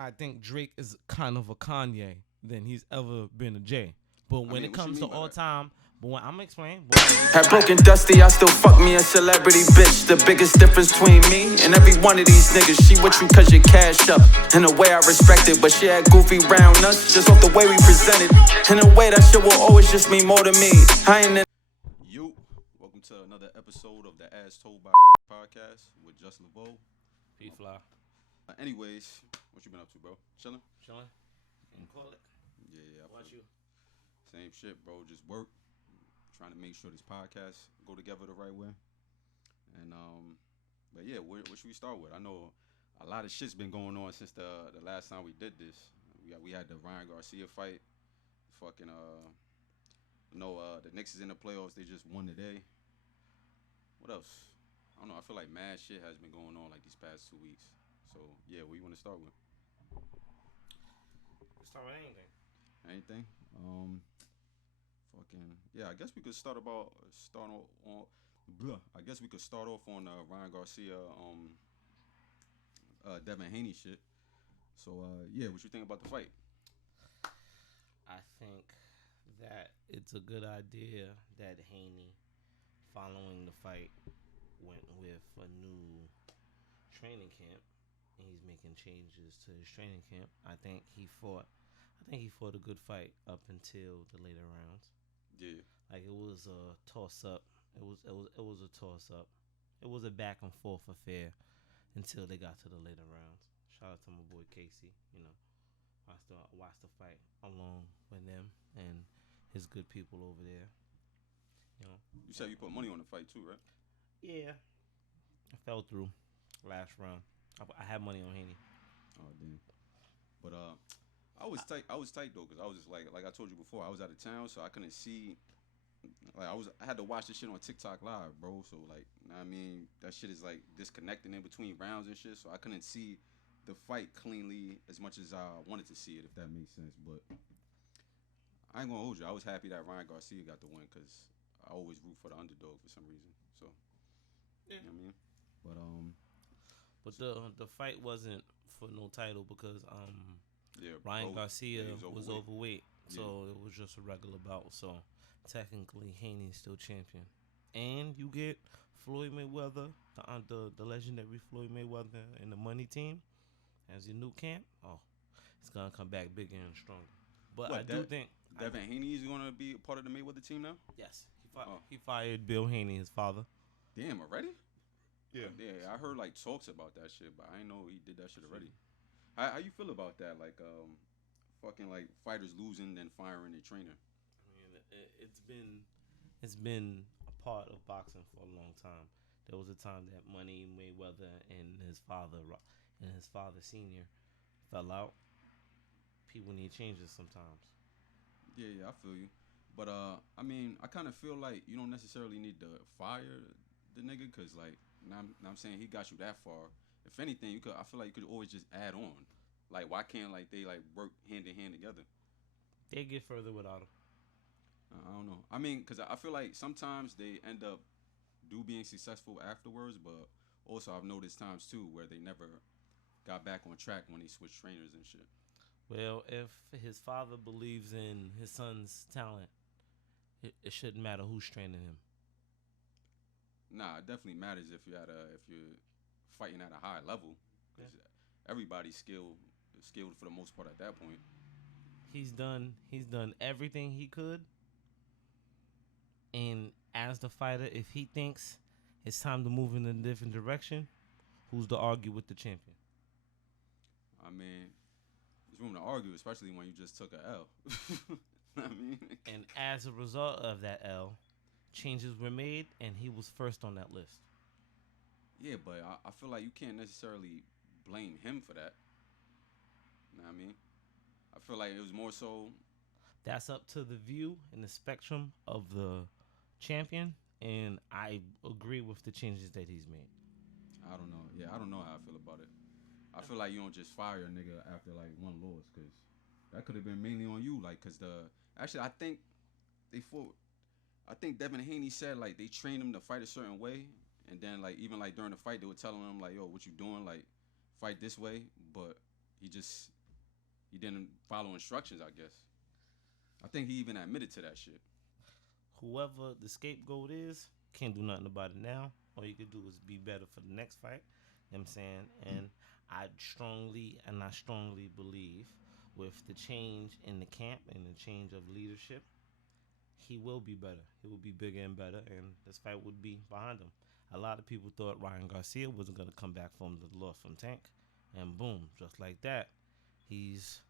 I think Drake is kind of a Kanye than he's ever been a Jay. But when it comes to all time, but when I'm explaining. Had broken Dusty, I still fuck me a celebrity bitch. The biggest difference between me and every one of these niggas. She with you cause you cash up. In a way I respect it, but she had goofy round nuts just off the way we presented. In a way that shit will always just mean more to me. I ain't You, welcome to another episode of the As Told by podcast with Jus Lavo. P-Fly. Anyways, what you been up to, bro? Chilling? Chilling. And call it. Yeah. What about you? Same shit, bro. Just work. Trying to make sure this podcast go together the right way. And but yeah, what should we start with? I know a lot of shit's been going on since the last time we did this. We had the Ryan Garcia fight. Fucking the Knicks is in the playoffs. They just won today. What else? I don't know. I feel like mad shit has been going on like these past 2 weeks. So yeah, what you want to start with? Start with anything. Anything? I guess we could start off on Ryan Garcia, Devin Haney shit. So yeah, what you think about the fight? I think that it's a good idea that Haney, following the fight, went with a new training camp. And he's making changes to his training camp. I think he fought a good fight up until the later rounds. Yeah. Like it was a toss up. It was a toss up. It was a back and forth affair until they got to the later rounds. Shout out to my boy Casey. You know, watched the fight along with them and his good people over there. You know. You said you put money on the fight too, right? Yeah. I fell through last round. I had money on Haney. Oh damn. But I was tight though, cause I was just like I told you before, I was out of town, so I couldn't see. Like I had to watch this shit on TikTok live, bro. So like, I mean, that shit is like disconnecting in between rounds and shit. So I couldn't see the fight cleanly as much as I wanted to see it, if that makes sense. But I ain't gonna hold you. I was happy that Ryan Garcia got the win, cause I always root for the underdog for some reason. So yeah, you know what I mean. But the fight wasn't for no title because Ryan bro, Garcia was overweight, so Yeah. it was just a regular bout. So technically, Haney's still champion, and you get Floyd Mayweather, the legendary Floyd Mayweather, and the Money Team as your new camp. Oh, it's gonna come back bigger and stronger. But I do think Devin Haney is gonna be a part of the Mayweather team now. Yes, he fired Bill Haney, his father. Damn, already? Yeah. Yeah, I heard like talks about that shit, but I didn't know he did that shit already. How you feel about that? Like, fucking like fighters losing then firing their trainer. I mean, it's been a part of boxing for a long time. There was a time that Money Mayweather and his father Senior fell out. People need changes sometimes. Yeah, I feel you. But I mean, I kind of feel like you don't necessarily need to fire the nigga, cause like, now I'm saying he got you that far. If anything, I feel like you could always just add on. Like, why can't like they like work hand in hand together? They get further without him. I don't know. I mean, cause I feel like sometimes they end up being successful afterwards, but also I've noticed times too where they never got back on track when they switched trainers and shit. Well, if his father believes in his son's talent, it shouldn't matter who's training him. Nah, it definitely matters if you're fighting at a high level, because everybody's skilled for the most part at that point. He's done everything he could, and as the fighter, if he thinks it's time to move in a different direction, who's to argue with the champion? I mean, there's room to argue, especially when you just took a L. I mean, and as a result of that L, changes were made, and he was first on that list. Yeah, but I feel like you can't necessarily blame him for that. You know what I mean? I feel like it was more so. That's up to the view and the spectrum of the champion, and I agree with the changes that he's made. I don't know. Yeah, I don't know how I feel about it. I feel like you don't just fire a nigga after like one loss, because that could have been mainly on you. Like, because I think they fought. I think Devin Haney said like they trained him to fight a certain way, and then like even like during the fight they were telling him like, yo, what you doing? Like, fight this way. But he he didn't follow instructions, I guess. I think he even admitted to that shit. Whoever the scapegoat is, can't do nothing about it now. All you could do is be better for the next fight. You know what I'm saying? And I strongly believe with the change in the camp and the change of leadership, he will be better. He will be bigger and better, and this fight would be behind him. A lot of people thought Ryan Garcia wasn't going to come back from the loss from Tank, and boom, just like that, he's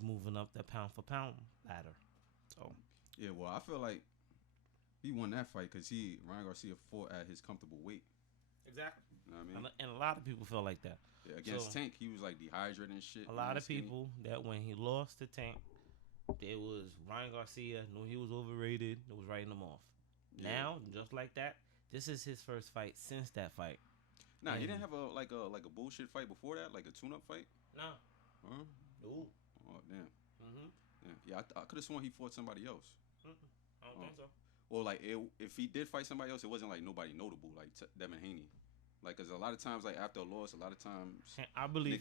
moving up the pound for pound ladder. So yeah, well, I feel like he won that fight because Ryan Garcia fought at his comfortable weight. exactly, You know what I mean? and a lot of people feel like that. Yeah, against Tank, he was like dehydrated and shit. A lot of people that when he lost to Tank, there was Ryan Garcia knew he was overrated. It was writing him off. Yeah. Now, just like that, this is his first fight since that fight. Nah, he didn't have a bullshit fight before that, like a tune-up fight. No. Huh? Ooh. Oh damn. Mhm. Yeah, I could have sworn he fought somebody else. I don't think so. Well, like if he did fight somebody else, it wasn't like nobody notable, like Devin Haney. Like, cause a lot of times, like after a loss, a lot of times I believe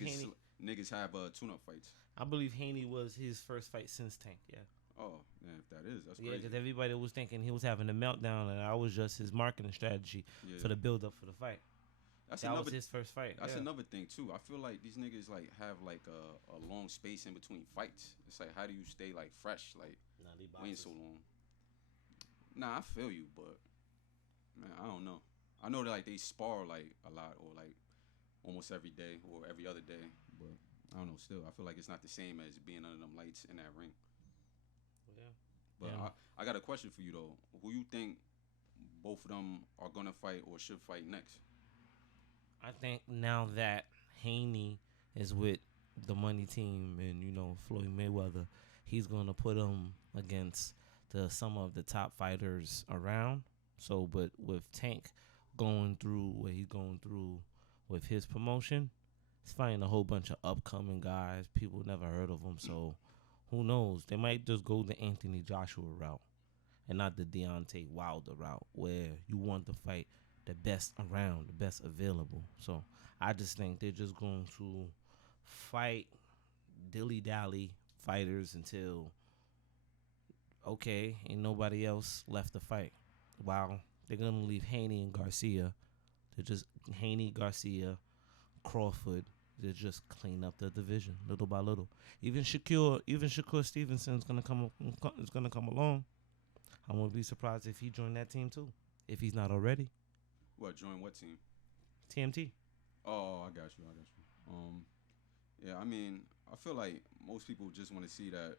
niggas have tune-up fights. I believe Haney was his first fight since Tank. Yeah. Oh, yeah, if that is, that's Yeah, crazy. because everybody was thinking he was having a meltdown, and I was just his marketing strategy for the build-up for the fight. That was his first fight. That's another thing too. I feel like these niggas like have like a long space in between fights. It's like, how do you stay like fresh, like waiting so long? Nah, I feel you, but man, I don't know. I know that like they spar like a lot or like almost every day or every other day, but I don't know. Still, I feel like it's not the same as being under them lights in that ring. Yeah. But I got a question for you though. Who you think both of them are gonna fight or should fight next? I think now that Haney is with the money team and Floyd Mayweather, he's gonna put him against some of the top fighters around. So, but with Tank going through what he's going through with his promotion, he's fighting a whole bunch of upcoming guys. People never heard of them. So, who knows? They might just go the Anthony Joshua route and not the Deontay Wilder route, where you want to fight the best around, the best available. So, I just think they're just going to fight dilly-dally fighters until, okay, ain't nobody else left to fight. Wow, they're going to leave Haney and Garcia. They're just Haney, Garcia, Crawford. They just clean up the division little by little. Even Shakur Stevenson is gonna come along. I won't be surprised if he joined that team too, if he's not already. What, join what team? TMT. Oh, I got you. Yeah, I mean, I feel like most people just want to see that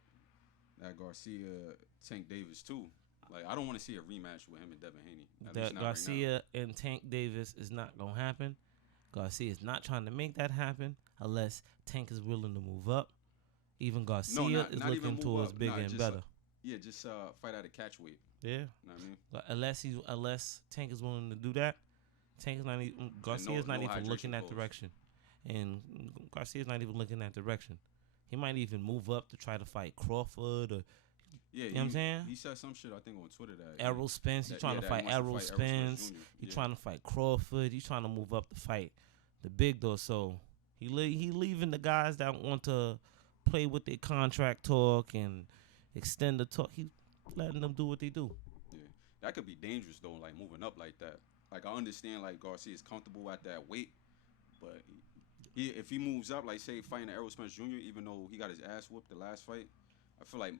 Garcia Tank Davis too. Like, I don't want to see a rematch with him and Devin Haney. That Garcia and Tank Davis is not gonna happen. Garcia is not trying to make that happen unless Tank is willing to move up. Even Garcia is looking towards bigger and better. Just fight at a catch weight. Yeah. You know what I mean? Unless Tank is willing to do that, Garcia's not even looking that direction. And Garcia's not even looking that direction. He might even move up to try to fight Crawford or you know what I'm saying? He said some shit, I think, on Twitter that Errol Spence. He's trying to fight Errol Spence. He's trying to fight Crawford. He's trying to move up to fight the big dog. So he leaving the guys that want to play with their contract talk and extend the talk. He's letting them do what they do. Yeah, that could be dangerous though. Like moving up like that. Like I understand, like Garcia is comfortable at that weight, but if he moves up, like say fighting Errol Spence Jr., even though he got his ass whooped the last fight, I feel like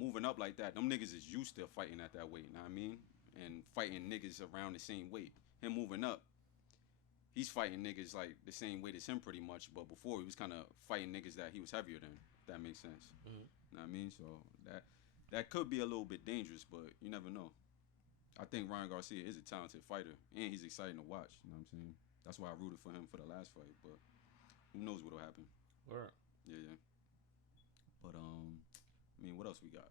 moving up like that, them niggas is used to fighting at that weight, you know what I mean? And fighting niggas around the same weight. Him moving up, he's fighting niggas like the same weight as him pretty much, but before he was kind of fighting niggas that he was heavier than, if that makes sense. Mm-hmm. You know what I mean? So that could be a little bit dangerous, but you never know. I think Ryan Garcia is a talented fighter, and he's exciting to watch, you know what I'm saying? That's why I rooted for him for the last fight, but who knows what'll happen. Right. Yeah. But, I mean, what else we got?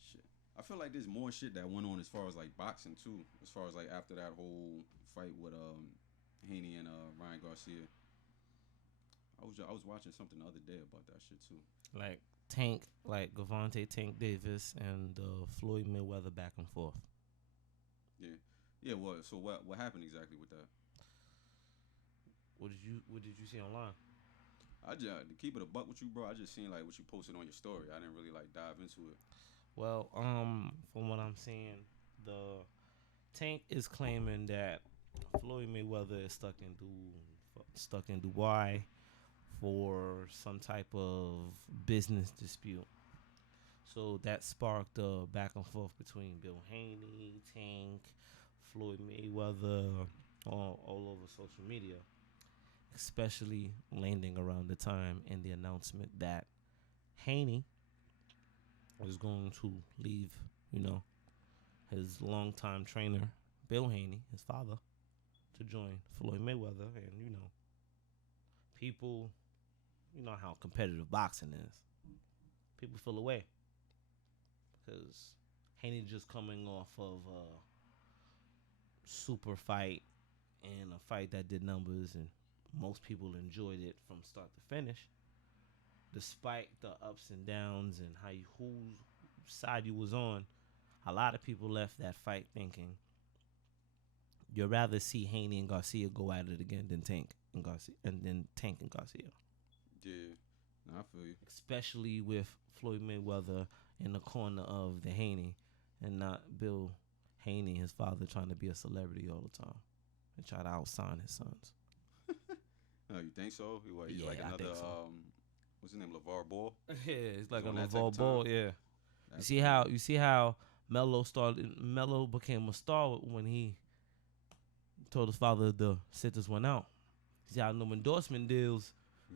Shit. I feel like there's more shit that went on as far as like boxing too. As far as like after that whole fight with Haney and Ryan Garcia. I was watching something the other day about that shit too. Like Tank, like Gervonta Tank Davis and Floyd Mayweather back and forth. Yeah. Yeah, so what happened exactly with that? What did you see online? I just to keep it a buck with you, bro. I just seen like what you posted on your story. I didn't really like dive into it. Well, from what I'm seeing, the Tank is claiming that Floyd Mayweather is stuck in Dubai for some type of business dispute. So that sparked a back and forth between Bill Haney, Tank, Floyd Mayweather, all over social media, especially landing around the time in the announcement that Haney is going to leave, his longtime trainer, Bill Haney, his father, to join Floyd Mayweather. And, people, you know how competitive boxing is. People feel away because Haney just coming off of a super fight and a fight that did numbers, and most people enjoyed it from start to finish. Despite the ups and downs and whose side you was on, a lot of people left that fight thinking you'd rather see Haney and Garcia go at it again than Tank and Garcia. Yeah, I feel you. Especially with Floyd Mayweather in the corner of the Haney, and not Bill Haney, his father, trying to be a celebrity all the time and try to outsign his sons. No, you think so? He's Yeah, like I another think so. What's his name? LeVar Ball. Yeah, it's like a on that type LeVar of Ball. time? Yeah. That's You see how Melo became a star when he told his father to sit this one out. See how them endorsement deals.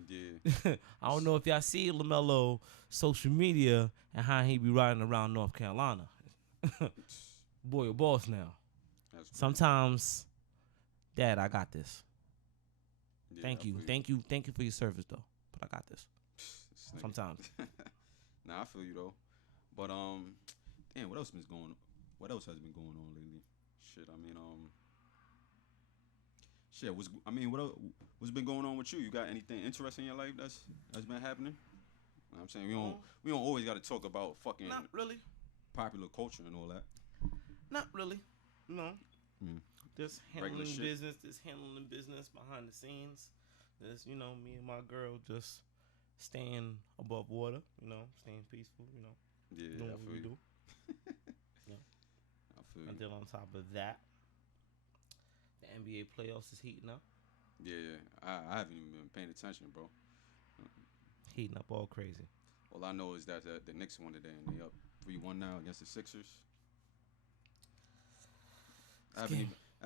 Yeah. I don't know if y'all see LaMelo social media and how he be riding around North Carolina. Boy, a boss now. That's crazy. Sometimes, Dad, I got this. Yeah, Thank I you. feel Thank you for your service, though. But I got this. This nigga. Sometimes. Nah, I feel you though. But damn, what else has been going on? What else has been going on lately? Shit, I mean, what's been going on with you? You got anything interesting in your life that's been happening? You know what I'm saying we don't always got to talk about fucking Not really. popular culture and all that. Not really. No. Mm. Just Regular handling shit. business. Just handling business behind the scenes. Just, me and my girl just staying above water. Staying peaceful. Yeah, Doing I what feel we you. do. Yeah. I feel you. And then on top of that, the NBA playoffs is heating up. Yeah, I haven't even been paying attention, bro. Heating up all crazy. All I know is that the Knicks won today and they up 3-1 now against the Sixers. I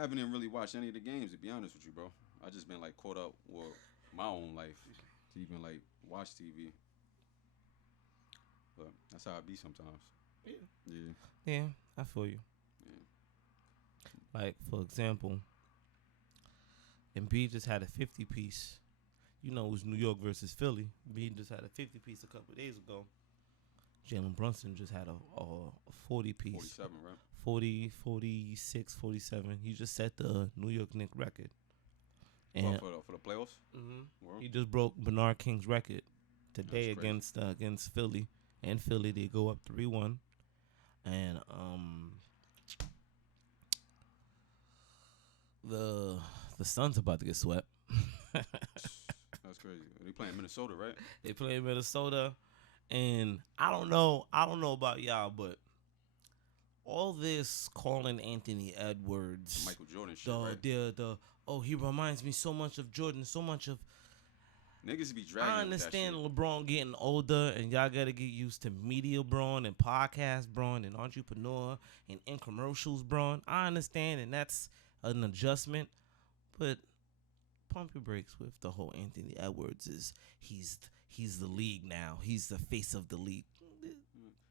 haven't even really watched any of the games, to be honest with you, bro. I just been like caught up with my own life to even like watch TV. But that's how it be sometimes. Yeah. Yeah, I feel you. Yeah. Like, for example, Embiid just had a 50-piece. It was New York versus Philly. Embiid just had a 50-piece a couple of days ago. Jalen Brunson just had a 40-piece. 47, right? 40, 46, 47. He just set the New York Knicks record. And For the playoffs? mm-hmm. He just broke Bernard King's record today against Philly. And Philly, they go up 3-1. And the Suns about to get swept. That's crazy. They playing Minnesota, right? They play in Minnesota. And I don't know about y'all, but all this calling Anthony Edwards Michael Jordan shit, right? he reminds me so much of Jordan, so much of. Niggas be dragging. I understand LeBron getting older, and y'all gotta get used to media Braun and podcast Braun and entrepreneur and infomercials Braun. I understand, and that's an adjustment, but pump your brakes with the whole Anthony Edwards he's the league now. He's the face of the league.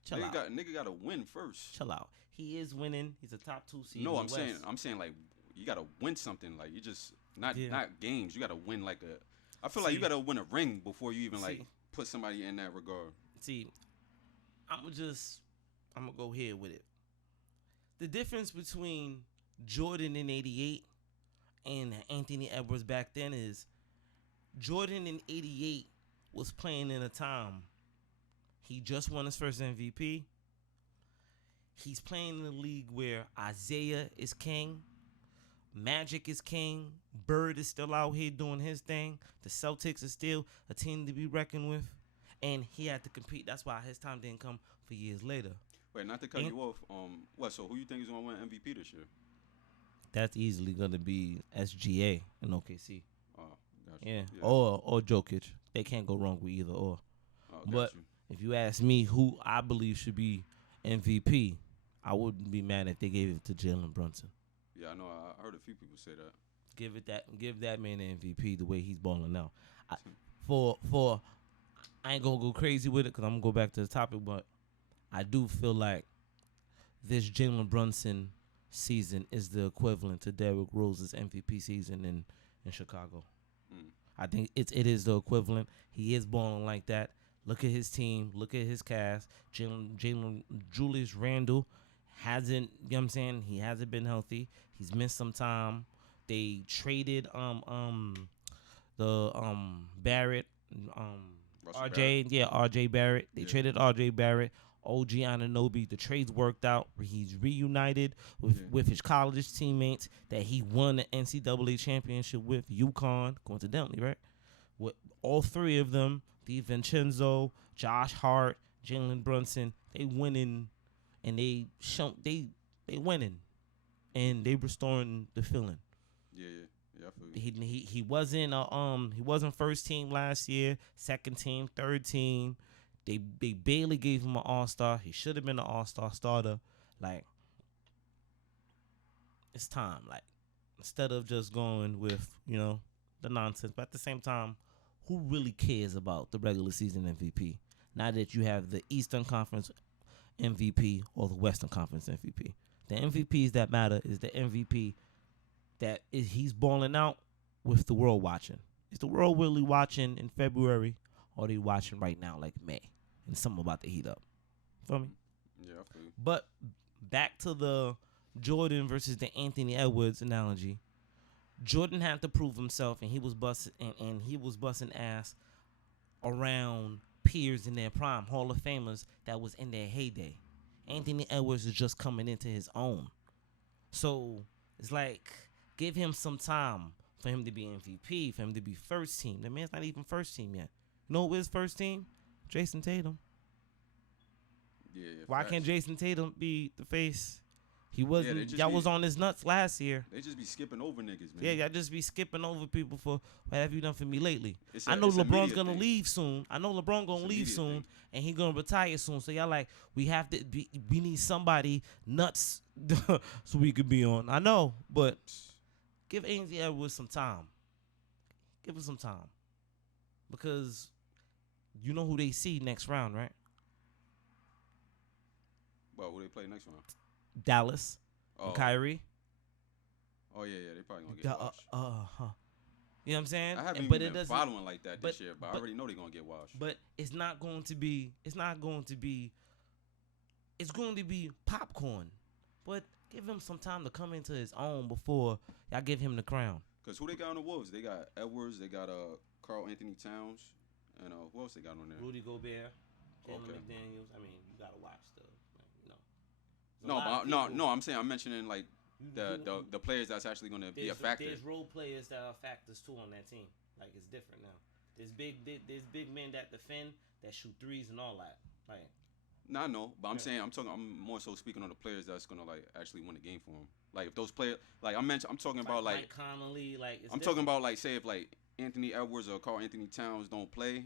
Chill out. Nigga got to win first. Chill out. He is winning. He's a top 2 seed. No, I'm saying like you got to win something. Like you just not games. You got to win like a. I feel like you got to win a ring before you even like put somebody in that regard. See, I'm gonna go here with it. The difference between Jordan in '88 and Anthony Edwards back then is Jordan in '88 was playing in a time he just won his first MVP. He's playing in a league where Isaiah is king, Magic is king. Bird is still out here doing his thing. The Celtics is still a team to be reckoned with. And he had to compete. That's why his time didn't come for years later. Wait, not to cut you off. So who you think is gonna win MVP this year? That's easily gonna be SGA in OKC. Oh, gotcha. Yeah. Or Jokic. They can't go wrong with either or. Oh, But if you ask me who I believe should be MVP, I wouldn't be mad if they gave it to Jalen Brunson. Yeah, I know. I heard a few people say that. Give that man an MVP the way he's balling now. I ain't gonna go crazy with it because I'm gonna go back to the topic, but I do feel like this Jalen Brunson season is the equivalent to Derrick Rose's MVP season in Chicago. I think it is the equivalent. He is balling like that. Look at his team. Look at his cast. Julius Randle hasn't, you know what I'm saying? He hasn't been healthy. He's missed some time. They traded Barrett, RJ Barrett. They traded RJ Barrett. OG Anunoby. The trades worked out. He's reunited with his college teammates that he won the NCAA championship with. UConn, coincidentally, right? With all three of them, DiVincenzo, Josh Hart, Jalen Brunson, they winning, and they winning, and they restoring the feeling. Yeah, I feel you. He wasn't first team last year, second team, third team. They barely gave him an all-star. He should have been an all-star starter. Like, it's time. Like, instead of just going with, the nonsense. But at the same time, who really cares about the regular season MVP? Now that you have the Eastern Conference MVP or the Western Conference MVP. The MVPs that matter is the MVP he's balling out with the world watching. Is the world really watching in February, or are they watching right now like May? And something about to heat up. Feel me? Yeah, I feel you. But back to the Jordan versus the Anthony Edwards analogy. Jordan had to prove himself, and he was busting ass around peers in their prime, Hall of Famers that was in their heyday. Anthony Edwards is just coming into his own. So it's like, give him some time for him to be MVP, for him to be first team. The man's not even first team yet. You know who is first team? Jason Tatum. Yeah. Why facts. can't Jason Tatum be the face? He wasn't. Yeah, y'all was on his nuts last year. They just be skipping over niggas, man. Yeah, y'all just be skipping over people for what have you done for me lately. I know know LeBron's gonna leave soon. I know LeBron gonna leave soon, thing. and he gonna retire soon. So y'all like, we need somebody nuts so we could be on. I know, but give Anthony Edwards some time. Give him some time, because you know who they see next round, right? Well, who they play next round? Dallas. And Kyrie. Oh yeah, they probably gonna get washed. You know what I'm saying? I haven't even been following like that this year, but I already know they're gonna get washed. But it's going to be popcorn. But give him some time to come into his own before y'all give him the crown. Cause who they got on the Wolves? They got Edwards, they got Karl Anthony Towns, and who else they got on there? Rudy Gobert, Jalen Okay. McDaniels. I mean, you gotta watch stuff. No, I'm mentioning like the players that's actually gonna be a factor. There's role players that are factors too on that team. Like, it's different now. There's big men that defend, that shoot threes and all that. Like, Nah, no, but I'm saying I'm more so speaking on the players that's gonna like actually win the game for them. Like if those players, like I'm talking about like Mike Conley, like I'm talking about like say if like Anthony Edwards or Karl Anthony Towns don't play,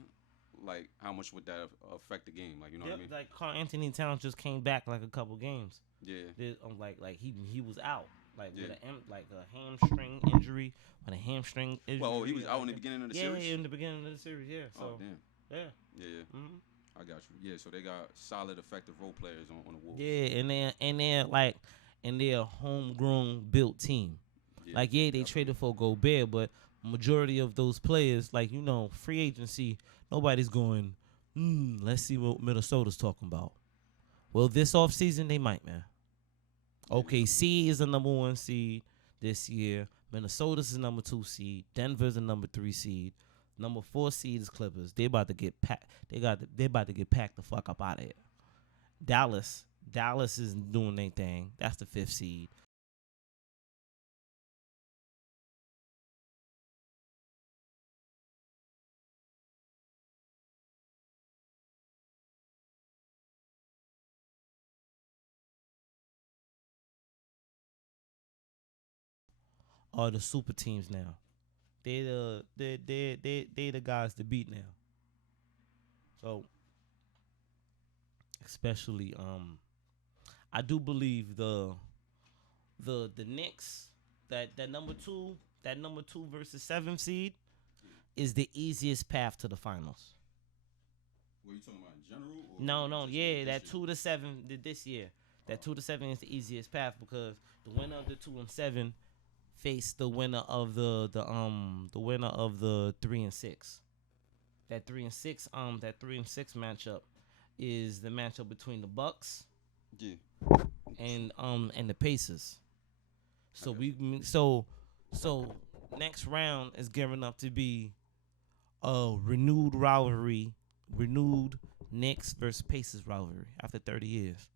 like how much would that affect the game? Like, you know what I mean? Like Karl Anthony Towns just came back like a couple games. Yeah. Like he was out with a hamstring injury. When a hamstring injury. Well, he was out in the beginning of the series. Yeah, in the beginning of the series. Yeah. So. Oh damn. Yeah. Mm-hmm. I got you. Yeah, so they got solid, effective role players on the Wolves. Yeah, and they're a homegrown built team. Yeah, they traded for Gobert, but majority of those players, free agency, nobody's going, let's see what Minnesota's talking about. Well, this offseason, they might, man. OKC is the number 1 seed this year. Minnesota's the number 2 seed. Denver's the number 3 seed. Number 4 seed is Clippers. They about to get packed. They about to get packed the fuck up out of here. Dallas is doing their thing. That's the 5th seed. are the super teams now. They the guys to beat now. So especially I do believe the Knicks that number two versus 7th seed is the easiest path to the finals. What are you talking about in general? Or No, just yeah, this that year? 2 to 7 this year. That 2 to 7 is the easiest path because the winner of the 2 and 7 face the winner of the 3 and 6. That 3 and 6 matchup is the matchup between the Bucks Yeah. and the Pacers. So so next round is gearing up to be a renewed rivalry, renewed Knicks versus Pacers rivalry after 30 years.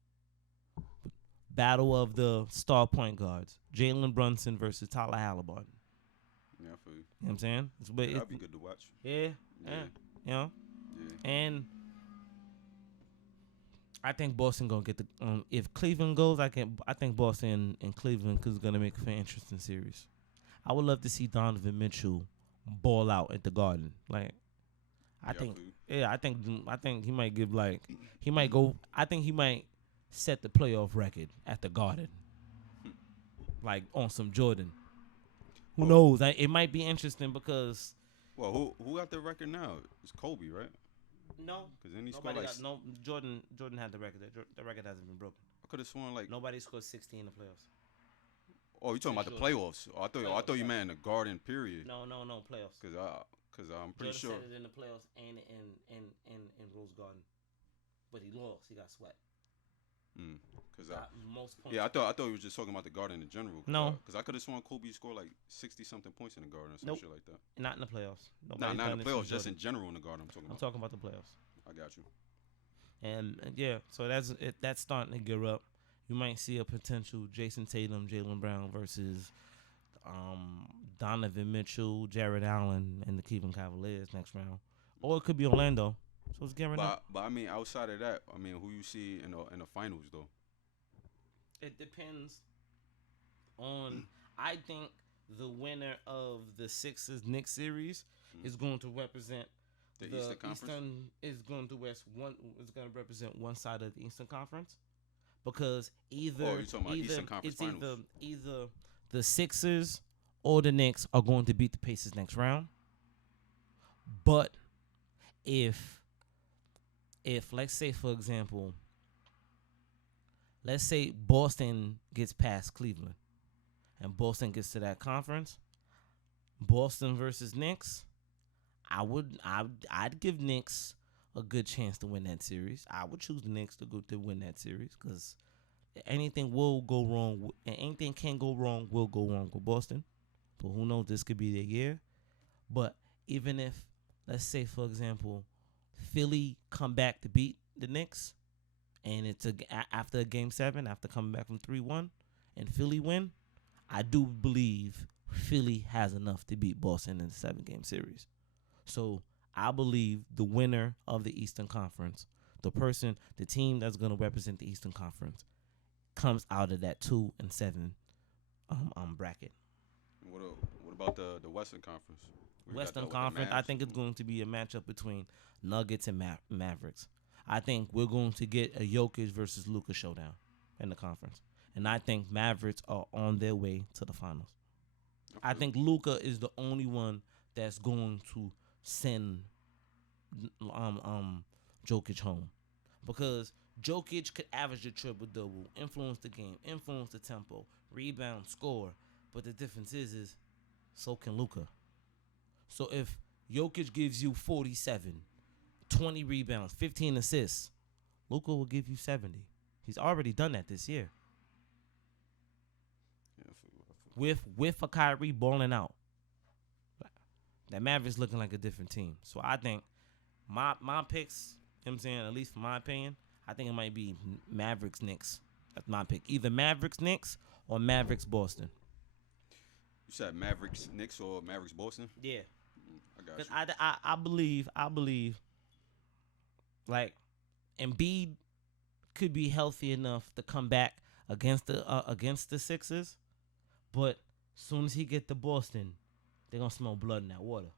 Battle of the star point guards, Jalen Brunson versus Tyler Halliburton. Yeah, I feel you. You know what I'm saying? That'd be good to watch. Yeah. You know? Yeah. And I think Boston gonna get the if Cleveland goes, I think Boston and Cleveland is gonna make for an interesting series. I would love to see Donovan Mitchell ball out at the Garden. Like I think he might give I think he might set the playoff record at the Garden. Like on some Jordan. Who knows? It might be interesting because Well, who got the record now? It's Kobe, right? no, Because then he scored nobody like. got, no. Jordan had the record. The record hasn't been broken. I could have sworn like. Nobody scored 60 in the playoffs. Oh, you talking about the playoffs? Oh, I thought you meant in the Garden period. No, playoffs. Cause I'm pretty Jordan sure. said it in the playoffs and in Rose Garden, but he lost. He got swept. Most points. Yeah, I thought he was just talking about the Garden in general. No, because I could have sworn Kobe scored like 60-something points in the Garden or some shit like that. Not in the playoffs. Not in the playoffs, just in general in the Garden. I'm talking about the playoffs. I got you. And yeah, so that's starting to gear up. You might see a potential Jason Tatum, Jaylen Brown versus Donovan Mitchell, Jared Allen, and the Cleveland Cavaliers next round, or it could be Orlando. So it's gearing up. But I mean, outside of that, I mean, who you see in the finals though? It depends on. I think the winner of the Sixers Knicks series is going to represent the Eastern Conference. Is going to represent one side of the Eastern Conference because either Eastern Conference finals. Either the Sixers or the Knicks are going to beat the Pacers next round. But if let's say for example, let's say Boston gets past Cleveland and Boston gets to that conference, Boston versus Knicks, I'd give Knicks a good chance to win that series. I would choose the Knicks to win that series because anything will go wrong and anything can go wrong will go wrong with Boston. But who knows, this could be their year. But even if, let's say for example, Philly come back to beat the Knicks, and it's after a game 7, after coming back from 3-1, and Philly win, I do believe Philly has enough to beat Boston in the 7-game series. So I believe the winner of the Eastern Conference, the team that's going to represent the Eastern Conference, comes out of that 2 and 7 bracket. What about the Western Conference? Western Conference, I think it's going to be a matchup between Nuggets and Mavericks. I think we're going to get a Jokic versus Luka showdown in the conference. And I think Mavericks are on their way to the finals. Okay. I think Luka is the only one that's going to send Jokic home. Because Jokic could average a triple-double, influence the game, influence the tempo, rebound, score. But the difference is so can Luka. So if Jokic gives you 47, 20 rebounds, 15 assists, Luka will give you 70. He's already done that this year. Yeah, with a Kyrie balling out. That Mavericks looking like a different team. So I think my picks, you know what I'm saying, at least for my opinion, I think it might be Mavericks Knicks. That's my pick. Either Mavericks Knicks or Mavericks Boston. You said Mavericks Knicks or Mavericks Boston? Yeah. I got you. I believe like Embiid could be healthy enough to come back against the Sixers, but Soon as he get to Boston, they're gonna smell blood in that water.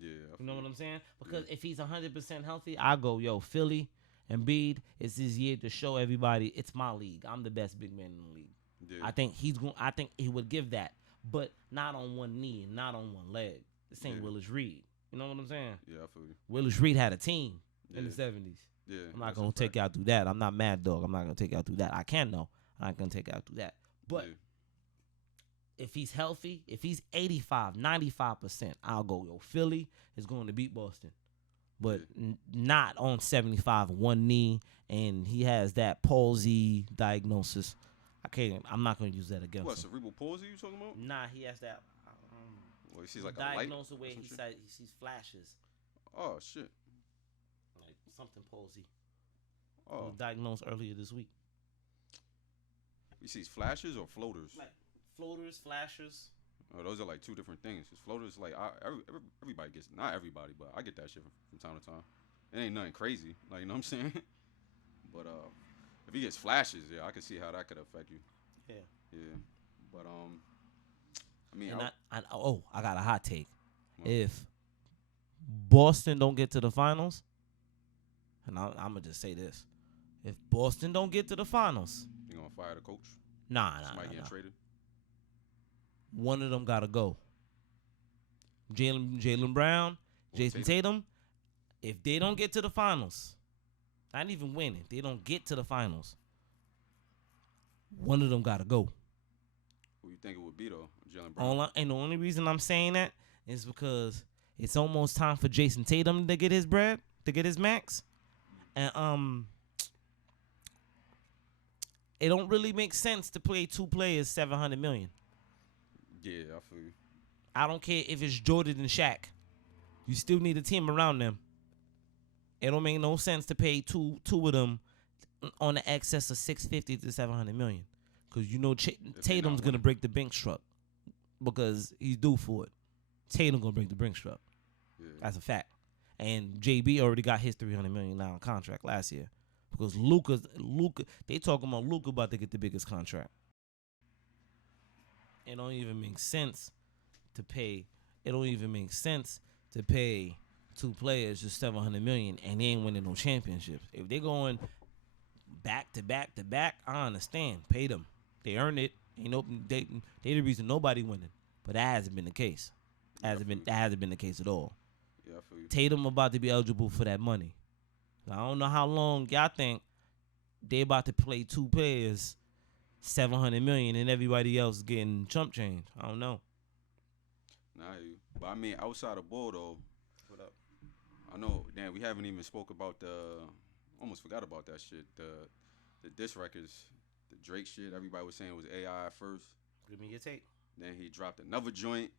Yeah. You know what I'm saying? Because if he's 100% healthy, I go, yo, Philly, Embiid, it's his year to show everybody it's my league. I'm the best big man in the league. Yeah. I think he would give that, but not on one knee and not on one leg. This ain't Willis Reed. You know what I'm saying? Yeah, I feel you. Willis Reed had a team in the 70s. Yeah. I'm not gonna take y'all through that. I'm not Mad Dog. I'm not gonna take y'all through that. I can though. I'm not gonna take y'all through that. But if he's healthy, if he's 85, 95%, I'll go, yo, Philly is going to beat Boston. But not on 75, one knee, and he has that palsy diagnosis. I'm not going to use that against him. What, cerebral palsy you talking about? Nah, he has that. Well, he sees like a light. Diagnosed the way he sees flashes. Oh, shit. Like something palsy. Oh. He was diagnosed earlier this week. He sees flashes or floaters? Like floaters, flashers. Oh, those are like two different things. Cause floaters, like everybody gets, not everybody, but I get that shit from time to time. It ain't nothing crazy, like you know what I'm saying. But if he gets flashes, yeah, I can see how that could affect you. Yeah. Yeah. But I mean, I got a hot take. What? If Boston don't get to the finals, and I'm gonna just say this: if Boston don't get to the finals, you gonna fire the coach? Nah. Somebody getting traded? One of them gotta go. Jaylen Brown, Jason Tatum. If they don't get to the finals, not even win, if they don't get to the finals, one of them gotta go. Who you think it would be though? Jaylen Brown. And the only reason I'm saying that is because it's almost time for Jason Tatum to get his bread, to get his max, and it don't really make sense to play two players $700 million. Yeah, I feel you. I don't care if it's Jordan and Shaq. You still need a team around them. It don't make no sense to pay two of them on the excess of $650 to $700 million, because you know Tatum's gonna break the Binks truck because he's due for it. Tatum gonna break the Binks truck. Yeah. That's a fact. And JB already got his $300 million contract last year because Luka, they talking about Luka about to get the biggest contract. It don't even make sense to pay. It don't even make sense to pay two players just $700 million and they ain't winning no championships. If they going back to back to back, I understand. Pay them. They earned it. They the reason nobody winning. But that hasn't been the case. That hasn't been the case at all. Yeah, I feel you. Tatum about to be eligible for that money. I don't know how long y'all think they about to play two players $700 million and everybody else getting chump change. I don't know. Nah, but I mean, outside of ball though, what up? I know. Damn, we haven't even spoke about almost forgot about that shit. The diss records, the Drake shit. Everybody was saying it was AI at first. Give me your take. Then he dropped another joint,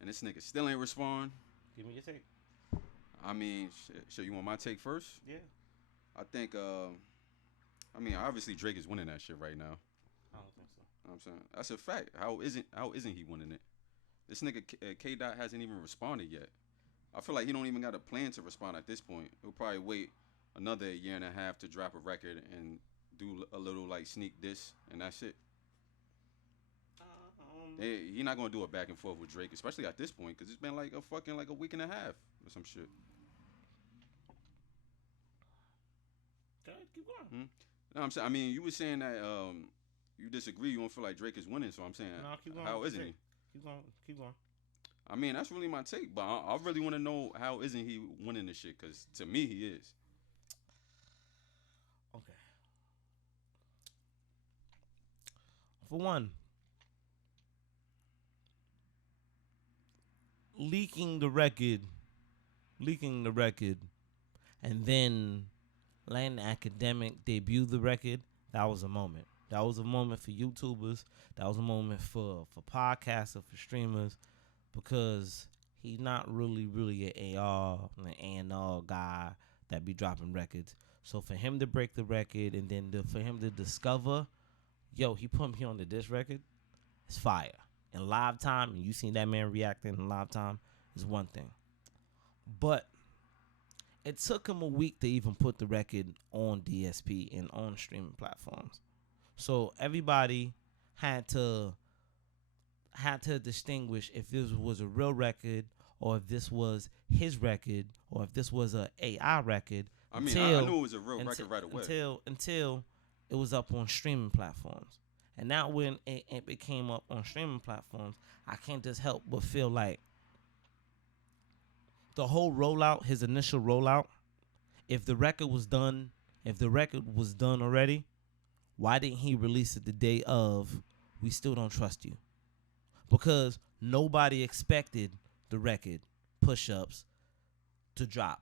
and this nigga still ain't respond. Give me your take. I mean, shit, you want my take first? Yeah. I think. I mean, obviously Drake is winning that shit right now. I don't think so. You know what I'm saying? That's a fact. How isn't he winning it? This nigga K-Dot hasn't even responded yet. I feel like he don't even got a plan to respond at this point. He'll probably wait another year and a half to drop a record and do a little like sneak diss, and that's it. He not gonna do a back and forth with Drake, especially at this point, because it's been like a week and a half or some shit. Okay, keep going. No, I'm saying. I mean, you were saying that you disagree. You don't feel like Drake is winning, so I'm saying, no, keep going. How isn't he? Keep going. I mean, that's really my take, but I really want to know how isn't he winning this shit? Because to me, he is. Okay. For one, leaking the record, and then letting the academic debut the record, that was a moment. That was a moment for YouTubers. That was a moment for podcasters, for streamers, because he's not really an AR, an A&R guy that be dropping records. So for him to break the record and then for him to discover, yo, he put me on the diss record, it's fire. In live time, and you seen that man reacting in live time, is one thing. But it took him a week to even put the record on DSP and on streaming platforms. So everybody had to had to distinguish if this was a real record or if this was his record or if this was a AI record. I mean, I knew it was a real record right away. Until it was up on streaming platforms. And now when it became up on streaming platforms, I can't just help but feel like the whole rollout, his initial rollout, if the record was done already, why didn't he release it the day of We Still Don't Trust You? Because nobody expected the record Push-Ups to drop.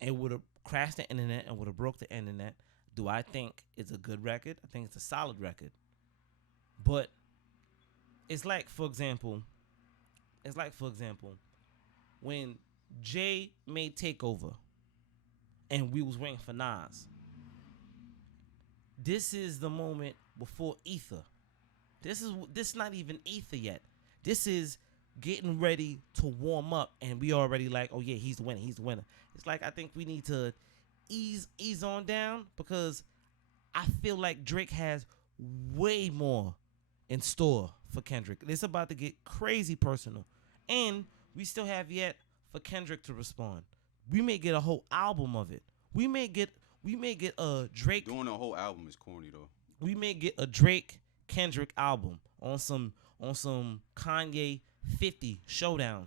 It would have crashed the internet and would have broke the internet. Do I think it's a good record? I think it's a solid record. But it's like, for example, when Jay made Takeover and we was waiting for Nas. This is the moment before Ether. This is not even Ether yet. This is getting ready to warm up, and we already like, oh yeah, he's the winner. It's like I think we need to ease on down because I feel like Drake has way more in store for Kendrick. It's about to get crazy personal, and we still have yet for Kendrick to respond. We may get a whole album of it. We may get a Drake. Doing a whole album is corny though. We may get a Drake Kendrick album on some Kanye 50 showdown.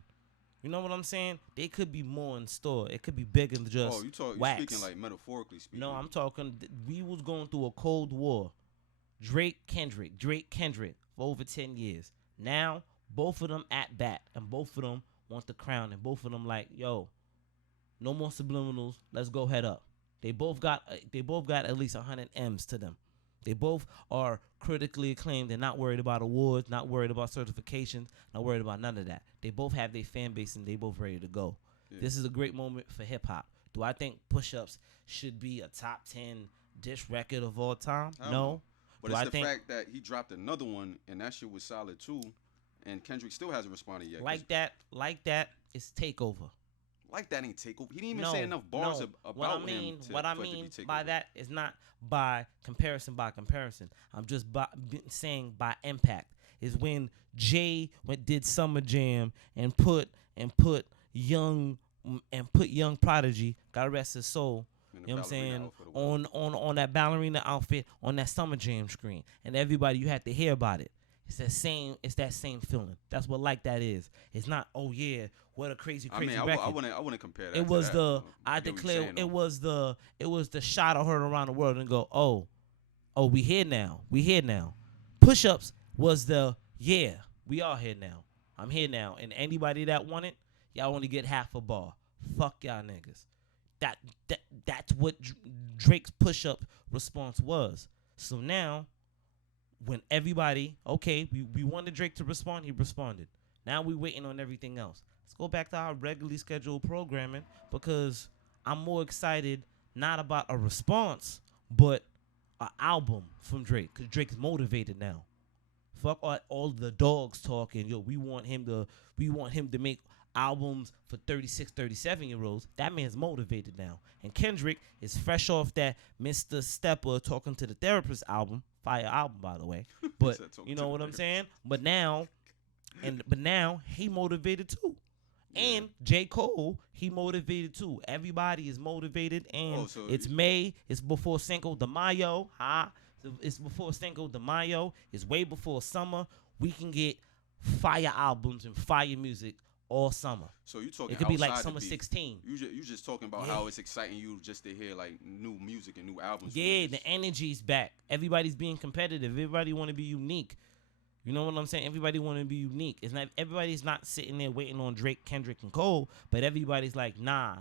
You know what I'm saying? They could be more in store. It could be bigger than just you're speaking like metaphorically speaking. No, I'm talking. We was going through a Cold War. Drake Kendrick for over 10 years. Now both of them at bat, and both of them want the crown, and both of them like, yo, no more subliminals. Let's go head up. They both got at least 100 M's to them. They both are critically acclaimed. They're not worried about awards, not worried about certifications, not worried about none of that. They both have their fan base and they both ready to go. Yeah. This is a great moment for hip hop. Do I think Push-Ups should be a top 10 diss record of all time? No. But it's the fact that he dropped another one and that shit was solid too, and Kendrick still hasn't responded yet. Like that is Takeover. Like that ain't Takeover. He didn't even say enough bars about him. What I mean by that is not by comparison. I'm just saying by impact. Is when Jay did Summer Jam and put Young Prodigy, God rest his soul. You know what I'm saying? On that ballerina outfit on that Summer Jam screen, and everybody, you had to hear about it. It's that same feeling. That's what like that is. It's not, oh yeah, what a crazy record. I wouldn't compare that. It was it was the shot I heard around the world and go, oh, we here now. Push-Ups was the, yeah, we are here now. I'm here now. And anybody that want it, y'all only get half a bar. Fuck y'all niggas. That's what Drake's Push-Up response was. So now, when everybody, okay, we wanted Drake to respond, he responded. Now we waiting on everything else. Let's go back to our regularly scheduled programming because I'm more excited not about a response, but an album from Drake. Because Drake's motivated now. Fuck all the dogs talking. Yo, we want him to make albums for 36, 37-year-olds. That man's motivated now. And Kendrick is fresh off that Mr. Stepper Talking to the Therapist album. Fire album, by the way. But you know what I'm saying? But now he motivated too. Yeah. And J. Cole, he motivated too. Everybody is motivated, and it's May. It's before Cinco de Mayo. It's before Cinco de Mayo. It's way before summer. We can get fire albums and fire music all summer. So you talking? It could be like summer 16. You just talking about how it's exciting you just to hear like new music and new albums. Yeah, the energy's back. Everybody's being competitive. Everybody want to be unique. You know what I'm saying? Everybody want to be unique. It's not everybody's not sitting there waiting on Drake, Kendrick, and Cole, but everybody's like, nah,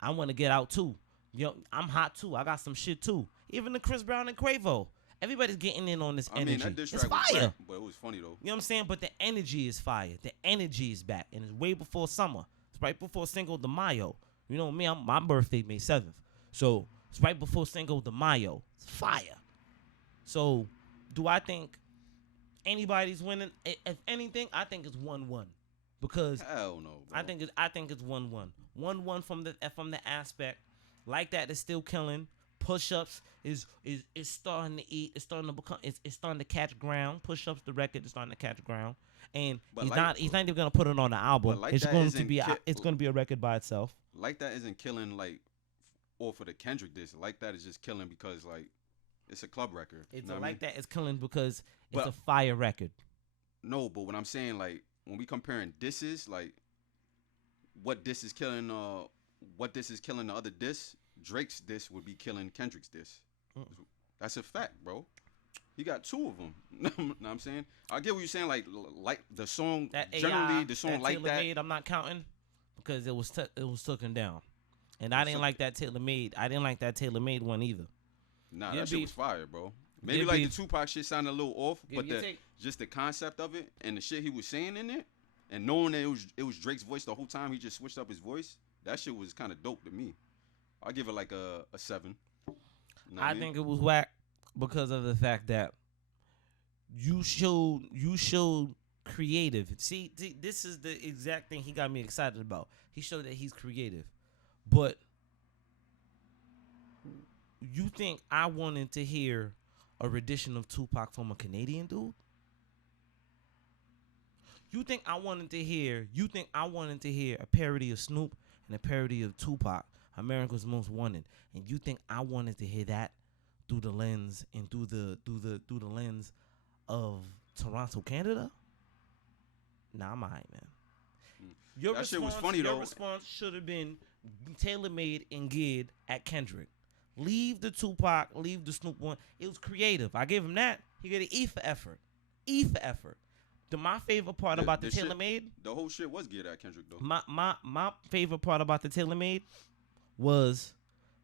I want to get out too. Yo, I'm hot too. I got some shit too. Even the Chris Brown and Quavo. Everybody's getting in on this energy. That diss track it's fire. Was rap, but it was funny though. You know what I'm saying? But the energy is fire. The energy is back, and it's way before summer. It's right before Cinco de Mayo. You know me? My birthday May 7th, so it's right before Cinco de Mayo. It's fire. So, do I think anybody's winning? If anything, I think it's 1-1 because hell no. Bro. I think it's 1-1. 1-1 from the aspect like that is still killing. Push-ups is starting to eat. It's starting to become. It's starting to catch ground. Push-ups, the record is starting to catch ground, and But he's like- not. He's not even gonna put it on the album. like It's that going to isn't be. ki- It's going to be a record by itself. Like that isn't killing like, or for the Kendrick diss. Like that is just killing because like, it's a club record. It's know what I like mean? that. It's killing because it's But- a fire record. No, but what I'm saying, like, when we comparing disses, like, what diss is killing the other diss, Drake's diss would be killing Kendrick's diss. That's a fact, bro. He got two of them. Know what I'm saying? I get what you're saying, like the song, That generally, AI, the song that like Taylor that. Made, I'm not counting because it was taken down, and I didn't like that Taylor Made. I didn't like that Taylor Made one either. Nah, Your that shit beef- was fire, bro. Maybe your like beef- the Tupac shit sounded a little off, Give but your take. just the concept of it and the shit he was saying in it, and knowing that it was Drake's voice the whole time, he just switched up his voice. That shit was kind of dope to me. I'll give it like a 7. You know what I mean? think it was whack because of the fact that you showed creative. See, this is the exact thing he got me excited about. He showed that he's creative, but you think I wanted to hear a rendition of Tupac from a Canadian dude? You think I wanted to hear a parody of Snoop and a parody of Tupac, America's Most Wanted, and you think I wanted to hear that through the lens and through the lens of Toronto, Canada? Nah, I'm alright, man. Your That shit was funny, your though. response should have been tailor-made and geared at Kendrick. Leave the Tupac, leave the Snoop one. It was creative. I gave him that. He got an E for effort. E for effort. My favorite part about the shit- tailor-made, The whole shit was geared at Kendrick though. my favorite part about the tailor-made was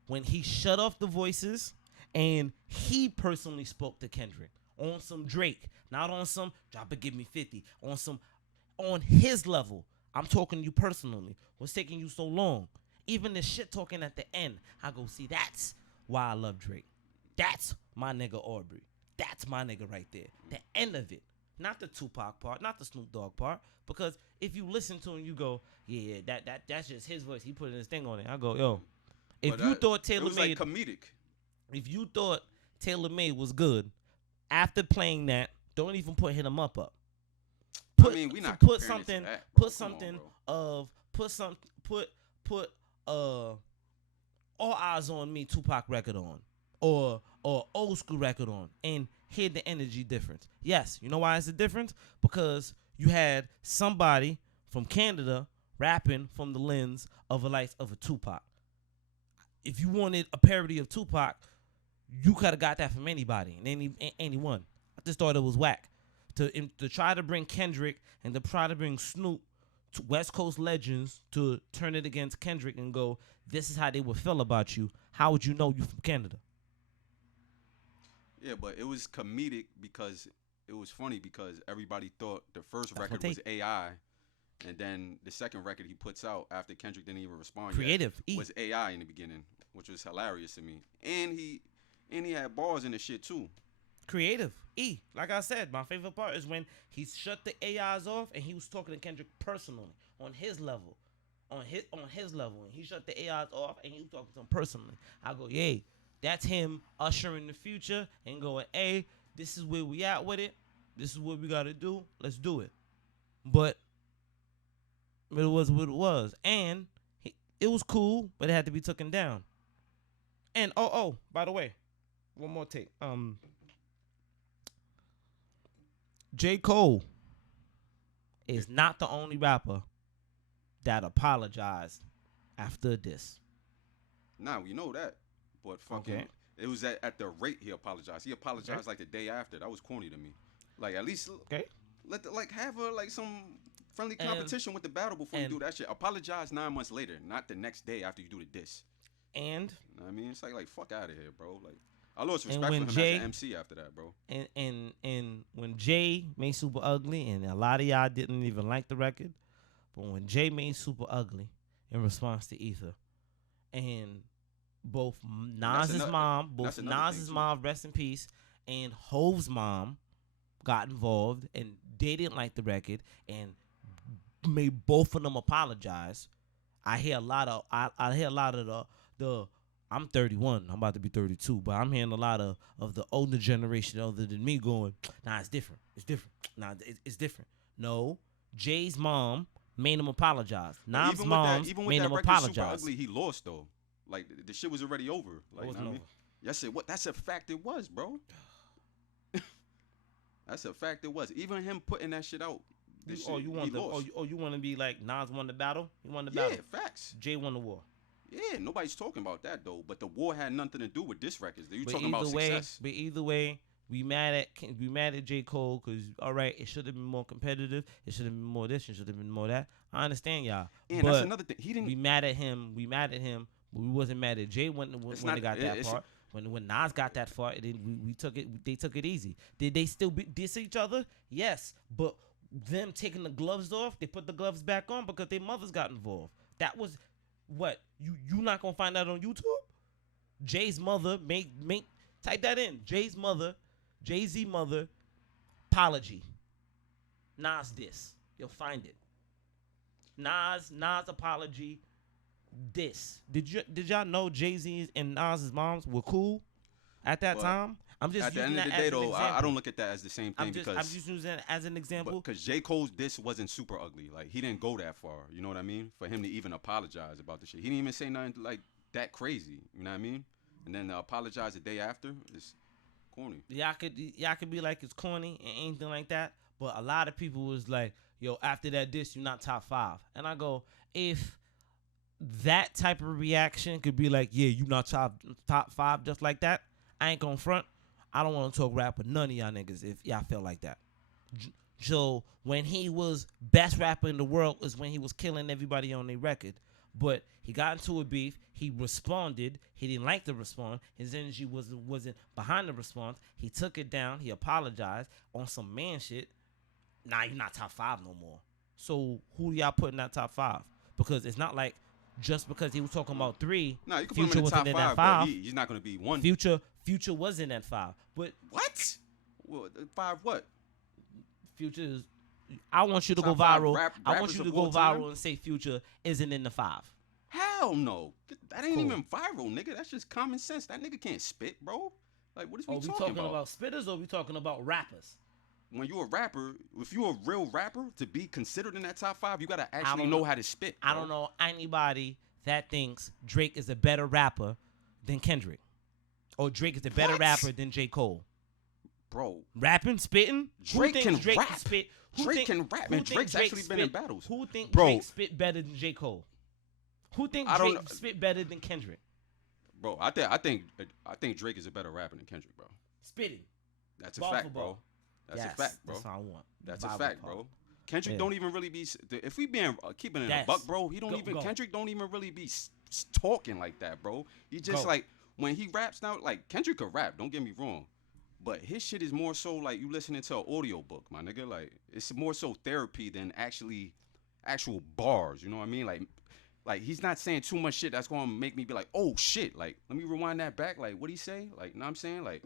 when he shut off the voices and he personally spoke to Kendrick on some Drake, not on some drop it, give me 50, on his level. I'm talking to you personally. What's taking you so long? Even the shit talking at the end, I go, see, that's why I love Drake. That's my nigga Aubrey. That's my nigga right there. The end of it. Not the Tupac part, not the Snoop Dogg part. Because if you listen to him, you go, yeah, that's just his voice. He put his thing on it. I go, yo, if But you thought it Taylor was Made, like comedic. if you thought Taylor Made was good, after playing that, don't even put Hit 'Em Up. I mean, we not put comparing it to something, that, bro. put Come on, something bro. of put All Eyes on Me Tupac record on, or old school record on, and hear the energy difference. Yes, you know why it's a difference? Because you had somebody from Canada rapping from the lens of a Tupac. If you wanted a parody of Tupac, you could have got that from anybody and anyone. I just thought it was whack to try to bring Kendrick and to try to bring Snoop to West Coast legends to turn it against Kendrick and go, this is how they would feel about you. How would you know you from Canada? Yeah, but it was comedic because it was funny because everybody thought the first That's my record was take. AI, and then the second record he puts out after Kendrick didn't even respond Creative, yet E. was AI in the beginning, which was hilarious to me. And he had bars in the shit too. Creative. E. Like I said, my favorite part is when he shut the AIs off and he was talking to Kendrick personally on his level. On his level. And he shut the AIs off and he was talking to him personally. I go, yay. That's him ushering the future and going, hey, this is where we at with it. This is what we got to do. Let's do it. But it was what it was. And it was cool, but it had to be taken down. And, by the way, one more take. J. Cole is not the only rapper that apologized after this. Nah, we know that. But fucking, Okay. it was at the rate he apologized. He apologized like the day after. That was corny to me. Like at least Okay. have some friendly And- competition with the battle before you and- do that shit. Apologize 9 months later, not the next day after you do the diss. And You know what I mean, it's like fuck out of here, bro. Like I lost And respect for when him Jay- as an MC after that, bro. and when Jay made Super Ugly, and a lot of y'all didn't even like the record, but when Jay made Super Ugly in response to Ether, and both Nas's another- mom, that's both another thing, Nas's too. mom, rest in peace, and Hove's mom got involved, and they didn't like the record, and made both of them apologize. I hear a lot of the I'm 31. I'm about to be 32, but I'm hearing a lot of the older generation, other than me, going, nah, it's different. It's different. Nah, it's different. No, Jay's mom made him apologize. Nas' mom made him apologize. Super ugly, he lost though. Like the shit was already over. Like, wasn't over. Yes, what? That's a fact. It was, bro. That's a fact. It was. Even him putting that shit out. You want to be like Nas won the battle? He won the battle. Yeah, facts. Jay won the war. Yeah, nobody's talking about that though. But the war had nothing to do with diss records. You talking about success? But either way, we mad at J. Cole because all right, it should have been more competitive. It should have been more this. It should have been more that. I understand y'all. And that's another thing. He didn't. We mad at him. But we wasn't mad at Jay when they got that part. When Nas got that far, we took it. They took it easy. Did they still diss each other? Yes, but them taking the gloves off, they put the gloves back on because their mothers got involved. That was what you not gonna find that on YouTube. Jay's mother type that in. Jay's mother, Jay-Z mother, apology. Nas diss. You'll find it. Nas apology. Diss. Did y'all know Jay-Z and Nas's moms were cool at that time? I'm just at the end of the day, though, I don't look at that as the same thing I'm just using it as an example. Because J. Cole's diss wasn't super ugly. Like, he didn't go that far. You know what I mean? For him to even apologize about the shit. He didn't even say nothing like that crazy. You know what I mean? And then apologize the day after is corny. Y'all could be like it's corny and anything like that. But a lot of people was like, yo, after that diss, you're not top 5. And I go, if that type of reaction could be like, yeah, you not top 5 just like that, I ain't gonna front. I don't want to talk rap with none of y'all niggas if y'all feel like that. So when he was best rapper in the world is when he was killing everybody on their record. But he got into a beef. He responded. He didn't like the response. His energy wasn't behind the response. He took it down. He apologized on some man shit. Nah, you're not top 5 no more. So who y'all put in that top 5? Because it's not like just because he was talking about 3. Nah, you can put him in the top 5, but he's not going to be 1. Future was in that 5. But what? Well, 5 what? Future is. I want you to go viral. I want you to go viral and say Future isn't in the 5. Hell no. That ain't even viral, nigga. That's just common sense. That nigga can't spit, bro. Like, what is we talking about? About spitters or we talking about rappers? When you're a rapper, if you're a real rapper, to be considered in that top 5, you gotta actually know how to spit. Bro. I don't know anybody that thinks Drake is a better rapper than Kendrick. Or Drake is a better rapper than J. Cole. Bro. Rapping, spitting? Drake can Drake rap. Can spit? Drake can rap. Man, Drake's actually been in battles. Who think Drake spit better than J. Cole? Who think Drake spit better than Kendrick? Bro, I think Drake is a better rapper than Kendrick, bro. Spitting. That's a fact, bro. That's a fact, bro. That's what I want. That's a fact, bro. Kendrick don't even really be. If we being keeping it a buck, bro, Kendrick don't even really be talking like that, bro. He just like when he raps now, like Kendrick could rap. Don't get me wrong, but his shit is more so like you listening to an audio book, my nigga. Like it's more so therapy than actual bars. You know what I mean? Like he's not saying too much shit that's gonna make me be like, oh shit. Like let me rewind that back. Like what'd he say? Like, you know what I'm saying? Like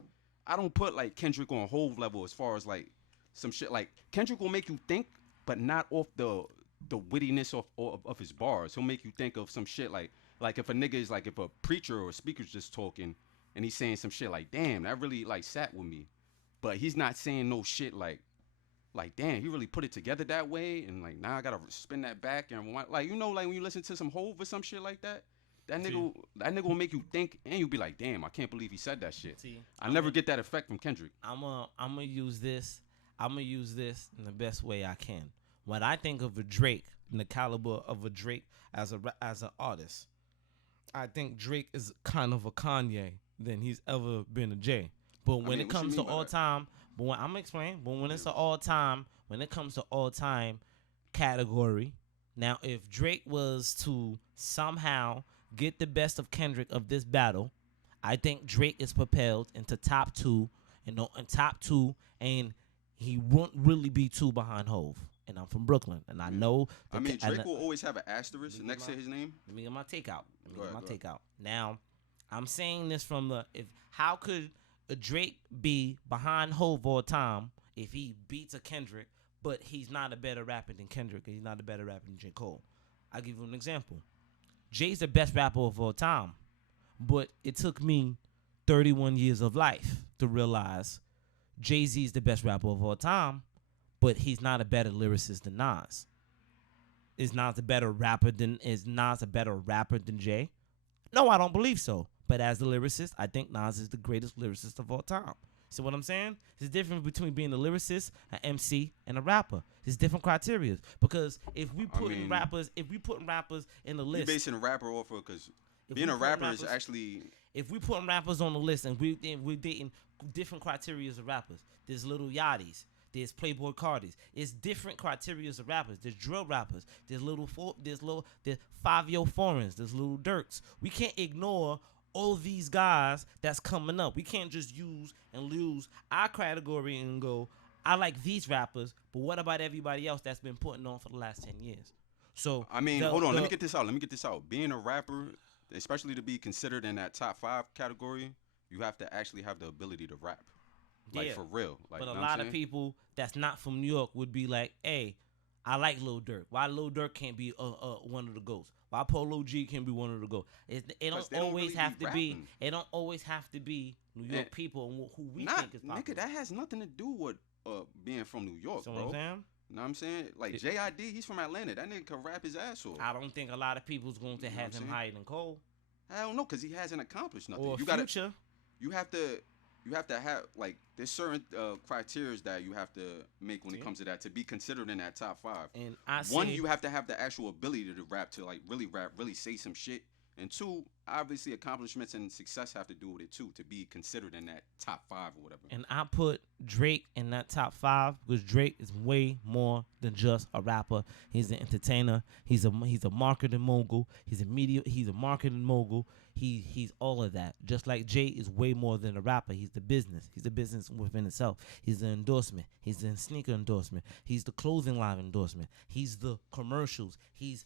I don't put like Kendrick on Hove level as far as like some shit. Like Kendrick will make you think, but not off the wittiness of his bars. He'll make you think of some shit like if a nigga is like if a preacher or a speaker's just talking and he's saying some shit like, damn, that really like sat with me. But he's not saying no shit like damn, he really put it together that way, and like now I gotta spin that back and like you know like when you listen to some Hove or some shit like that. That nigga will make you think, and you'll be like, "Damn, I can't believe he said that shit." I never get that effect from Kendrick. I'm gonna use this. I'm gonna use this in the best way I can. When I think of a Drake, in the caliber of a Drake as an artist, I think Drake is kind of a Kanye than he's ever been a Jay. But when it comes to all time, I'm gonna explain. But when it's an all time, when it comes to all time category, now if Drake was to somehow get the best of Kendrick of this battle, I think Drake is propelled into top 2, and he won't really be 2 behind Hove. And I'm from Brooklyn, and I know. Drake will always have an asterisk next to his name. Let me get my takeout. Now, I'm saying this from how could a Drake be behind Hove all time if he beats a Kendrick, but he's not a better rapper than Kendrick, and he's not a better rapper than J. Cole? I'll give you an example. Jay's the best rapper of all time, But it took me 31 years of life to realize Jay-Z is the best rapper of all time, but he's not a better lyricist than Nas. Is Nas a better rapper than Jay? No, I don't believe so. But as a lyricist, I think Nas is the greatest lyricist of all time. See what I'm saying? There's a difference between being a lyricist, an MC, and a rapper. There's different criteria. Because if we putting rappers in the list, you're basing a rapper off of because being a rapper is actually. If we putting rappers on the list and we're dating different criteria of rappers, there's Little Yachty's, there's Playboy Cardi's. It's different criteria of rappers. There's drill rappers. There's 5-Yo Foreigns. There's Little Durks. We can't ignore all these guys that's coming up. We can't just use and lose our category and go, I like these rappers, but what about everybody else that's been putting on for the last 10 years? So I mean, hold on. Let me get this out. Being a rapper, especially to be considered in that top 5 category, you have to actually have the ability to rap. Like, for real. Like, but a lot of people that's not from New York would be like, hey, I like Lil Durk. Why Lil Durk can't be one of the GOATs? Why Polo G can be one of the GOATs? It don't always really have to be. It don't always have to be New York people and who we think is popular. Nigga, that has nothing to do with being from New York, bro. What I'm saying? You know what I'm saying? Like J.I.D., he's from Atlanta. That nigga can rap his ass off. I don't think a lot of people's going to have him higher than Cole. I don't know, because he hasn't accomplished nothing. Or Future. You have to have, like, there's certain criteria that you have to make when it comes to that to be considered in that top 5. And one, you have to have the actual ability to rap, to like really rap, really say some shit. And 2, obviously accomplishments and success have to do with it too, to be considered in that top 5 or whatever. And I put Drake in that top 5 because Drake is way more than just a rapper. He's an entertainer. He's a marketing mogul. He's a marketing mogul. He's all of that. Just like Jay is way more than a rapper. He's the business. He's the business within itself. He's the endorsement. He's the sneaker endorsement. He's the clothing line endorsement. He's the commercials. He's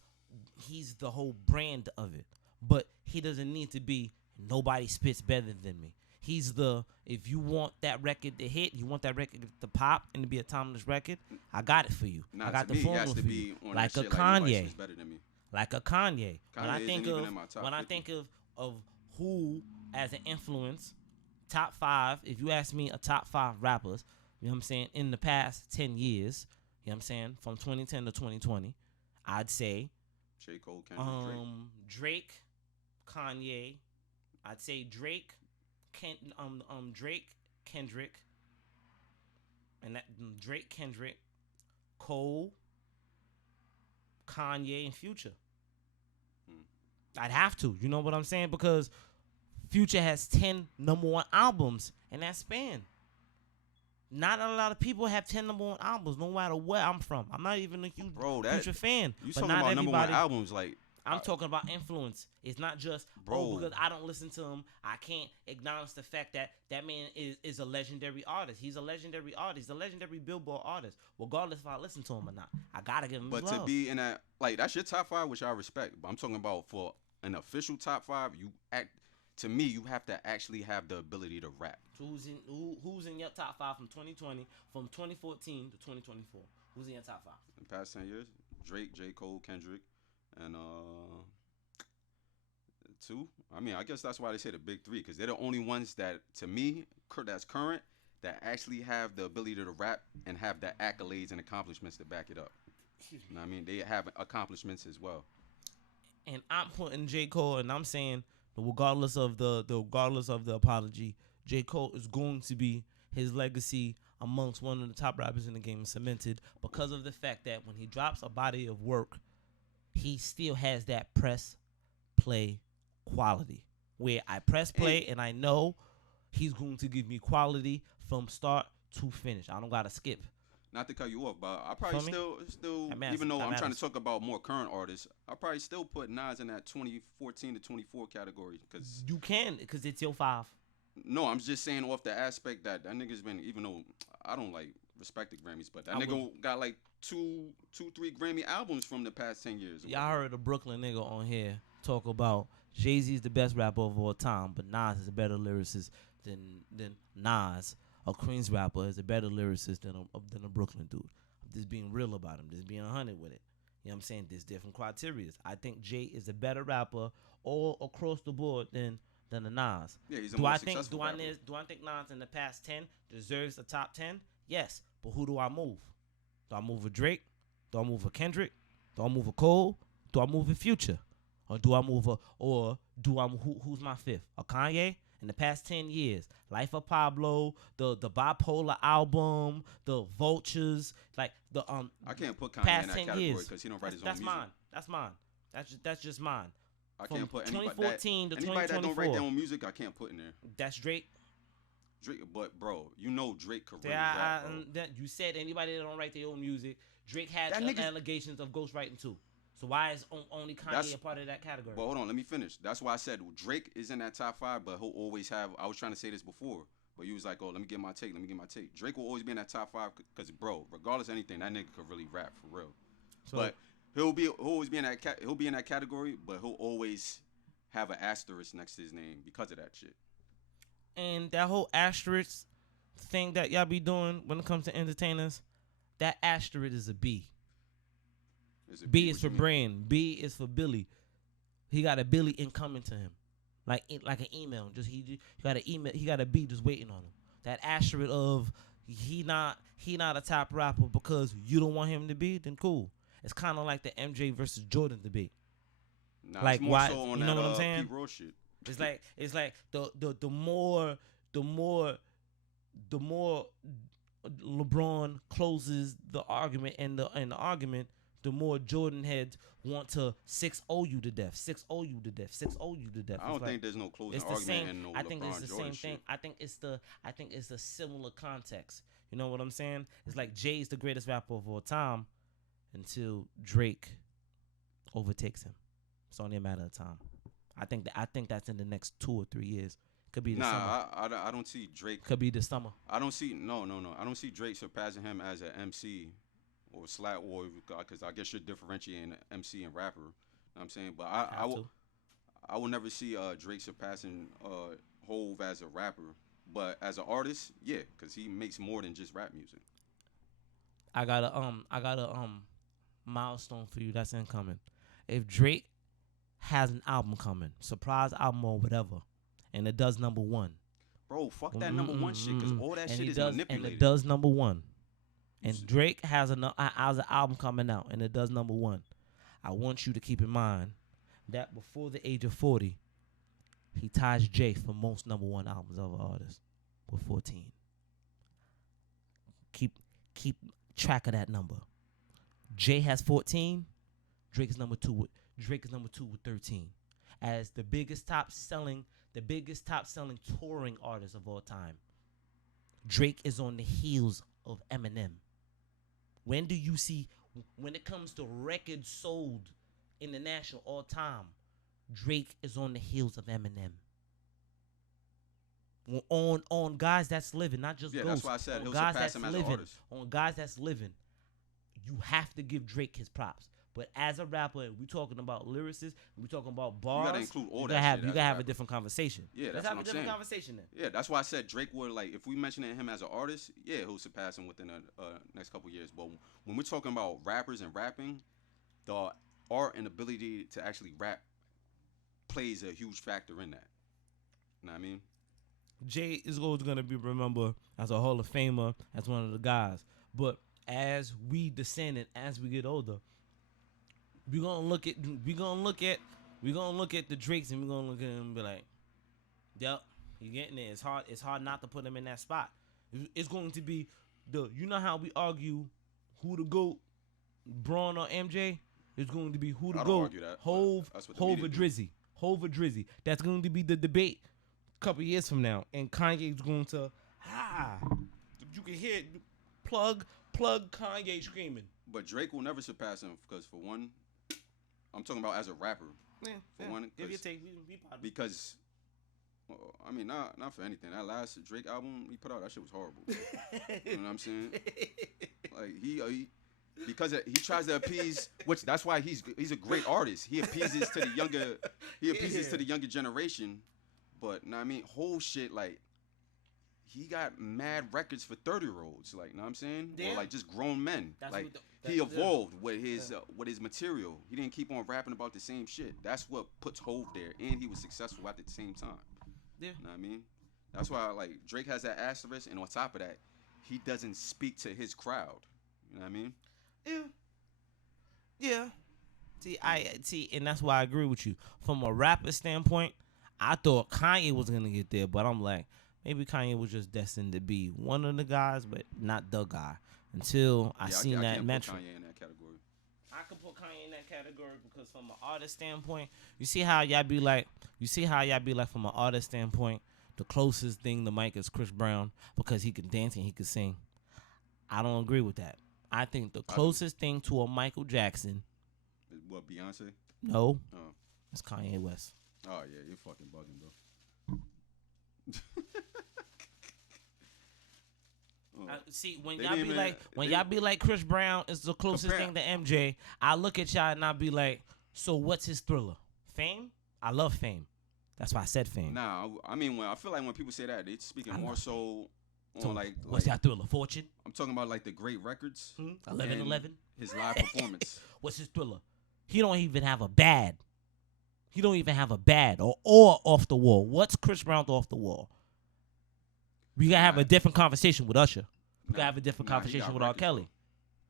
the whole brand of it. But he doesn't need to be nobody spits better than me. He's if you want that record to hit, you want that record to pop and to be a timeless record, I got it for you. I got the formula for you. Like a Kanye. Like a Kanye. When I think of who as an influence, top 5, if you ask me a top 5 rappers, you know what I'm saying, in the past 10 years, you know what I'm saying, from 2010 to 2020, I'd say J. Cole, Kendrick, Drake, Kanye. I'd say Drake, Kendrick, and that Drake, Kendrick, Cole, Kanye, and Future. I'd have to, you know what I'm saying? Because Future has 10 number 1 albums in that span. Not a lot of people have 10 number 1 albums, no matter where I'm from. I'm not even a huge Future fan. You talking about number 1 albums, like I'm talking about influence. It's not just because I don't listen to him, I can't acknowledge the fact that that man is a legendary artist. He's a legendary artist, a legendary Billboard artist. Regardless if I listen to him or not, I gotta give him his love. But to be in that, like, that's your top 5, which I respect. But I'm talking about for an official top 5. To me, you have to actually have the ability to rap. So who's in your top 5 from 2020, from 2014 to 2024? Who's in your top 5? In the past 10 years, Drake, J. Cole, Kendrick, and 2. I mean, I guess that's why they say the big 3, because they're the only ones that, to me, that's current, that actually have the ability to rap and have the accolades and accomplishments to back it up. You know what I mean? They have accomplishments as well. And I'm putting J. Cole, and I'm saying, regardless of the apology, J. Cole is going to be his legacy amongst one of the top rappers in the game cemented because of the fact that when he drops a body of work, he still has that press play quality where I press play and I know he's going to give me quality from start to finish. I don't gotta skip. Not to cut you off, but I probably still even though I'm trying to talk about more current artists, I probably still put Nas in that 2014 to 24 category. Cause you can, because it's your 5. No, I'm just saying off the aspect that nigga's been, even though I don't like respect the Grammys, but that nigga got like two, 3 Grammy albums from the past 10 years. Y'all heard a Brooklyn nigga on here talk about Jay-Z's the best rapper of all time, but Nas is a better lyricist than Nas. A Queens rapper is a better lyricist than a Brooklyn dude. I'm just being real about him, just being 100 with it. You know what I'm saying? There's different criteria. I think Jay is a better rapper all across the board than than the Nas. Yeah, he's a Do more I think successful rapper. do I think Nas in the past 10 deserves a top 10? Yes, but who do I move? Do I move a Drake? Do I move a Kendrick? Do I move a Cole? Do I move a Future? Or do I move who's my fifth? A Kanye? In the past 10 years, Life of Pablo, the Bipolar album, the Vultures, like the I can't put Kanye past in that 10 category years. because he don't write his own That's music. mine. That's mine. That's just mine. I From can't put 2014 to anybody that don't 2024. write their own music. I can't put in there. That's Drake. Drake, but bro, you know Drake could really Yeah, rap, bro. you said anybody that don't write their own music. Drake had That nigga's- allegations of ghostwriting too. So why is only Kanye a part of that category? But hold on, let me finish. That's why I said Drake is in that top 5, but he'll always have. I was trying to say this before, but you was like, oh, let me get my take. Drake will always be in that top 5 because, bro, regardless of anything, that nigga could really rap for real. So, but he'll always be in that he'll be in that category, but he'll always have an asterisk next to his name because of that shit. and that whole asterisk thing that y'all be doing when it comes to entertainers, that asterisk is a B. B is for Brand. B is for Billy. He got a Billy incoming to him, like an email. He got an email. He got a B just waiting on him. That asterisk of he not a top rapper because you don't want him to be. Then cool. It's kind of like the MJ versus Jordan debate. Nah, Like it's more why? so on You know that, what I'm saying? Pete Rose shit. It's like the more LeBron closes the argument and the argument, the more Jordan heads want to 6-0 you to death, 6-0 you to death, 6-0 you to death. I don't think there's no closing it's the argument same. in no I think LeBron it's the Jordan same thing. shit. I think it's a similar context. You know what I'm saying? It's like Jay's the greatest rapper of all time until Drake overtakes him. It's only a matter of time. I think that's in the next 2 or 3 years. Could be the summer. I don't see Drake. Could be the summer. I don't see no. I don't see Drake surpassing him as an MC or slap or because I guess you're differentiating MC and rapper. You know what I'm saying, but I will never see Drake surpassing Hove as a rapper, but as an artist, yeah, because he makes more than just rap music. I got a milestone for you that's incoming. If Drake has an album coming, surprise album or whatever, and it does number 1. Bro, fuck that number 1 shit, because all that shit is manipulated. And it does number 1. And Drake has an album coming out, and it does number 1. I want you to keep in mind that before the age of 40, he ties Jay for most number 1 albums of an artist with 14. Keep track of that number. Jay has 14. Drake is number 2 with 13. As the biggest top selling touring artist of all time. Drake is on the heels of Eminem. When do you see, when it comes to records sold international all time, Drake is on the heels of Eminem. On guys that's living, not just ghosts. That's why I said he'll guys surpass that's him as living, an artist. On guys that's living, you have to give Drake his props. But as a rapper, we talking about lyricists, we talking about bars. You gotta include all that shit. You gotta have a different conversation. Yeah, Let's that's have what a I'm different saying. conversation then. Yeah, that's why I said Drake would, like, if we mentioning him as an artist, yeah, he'll surpass him within the next couple years. But when we're talking about rappers and rapping, the art and ability to actually rap plays a huge factor in that. You know what I mean? Jay is always gonna be remembered as a Hall of Famer, as one of the guys. But as we descend and as we get older, we're gonna look at the Drakes and we're gonna look at him and be like, yep, he getting there. It's hard not to put him in that spot. It's going to be you know how we argue who the GOAT, Braun or MJ? It's going to be who the GOAT, Hove or Drizzy. That's going to be the debate a couple years from now. And Kanye's going to you can hear plug Kanye screaming. But Drake will never surpass him because, for one, I'm talking about as a rapper. One, because, well, I mean, not for anything. That last Drake album he put out, that shit was horrible. You know what I'm saying? Like he because he tries to appease, which that's why he's a great artist. He appeases to the younger generation. But know what I mean, whole shit, like, he got mad records for 30-year-olds, like, know what I'm saying? Yeah. Or like just grown men. That's like what he evolved with his material. He didn't keep on rapping about the same shit. That's what puts Hove there, and he was successful at the same time. Yeah. You know what I mean? That's why like Drake has that asterisk, and on top of that, he doesn't speak to his crowd. You know what I mean? Yeah. Yeah. See, and that's why I agree with you. From a rapper standpoint, I thought Kanye was gonna get there, but I'm like, maybe Kanye was just destined to be one of the guys, but not the guy. Until I seen that metric. Kanye in that category. I could put Kanye in that category because from an artist standpoint, you see how y'all be like from an artist standpoint, the closest thing to Mike is Chris Brown because he can dance and he can sing. I don't agree with that. I think the closest thing to a Michael Jackson. What, Beyonce? No. Oh. It's Kanye West. Oh yeah, you're fucking bugging, bro. See, when y'all be like Chris Brown is the closest thing to MJ, I look at y'all and I be like, so what's his Thriller? Fame? I love Fame. That's why I said Fame. Nah, I mean, I feel like when people say that, they're speaking more so on what's that Thriller? Fortune? I'm talking about like the great records. 11-11? His live performance. What's his Thriller? He don't even have a bad. He don't even have a bad or off the wall. What's Chris Brown's off the wall? We gotta have a different conversation with Usher. We gotta have a different conversation with R. Kelly.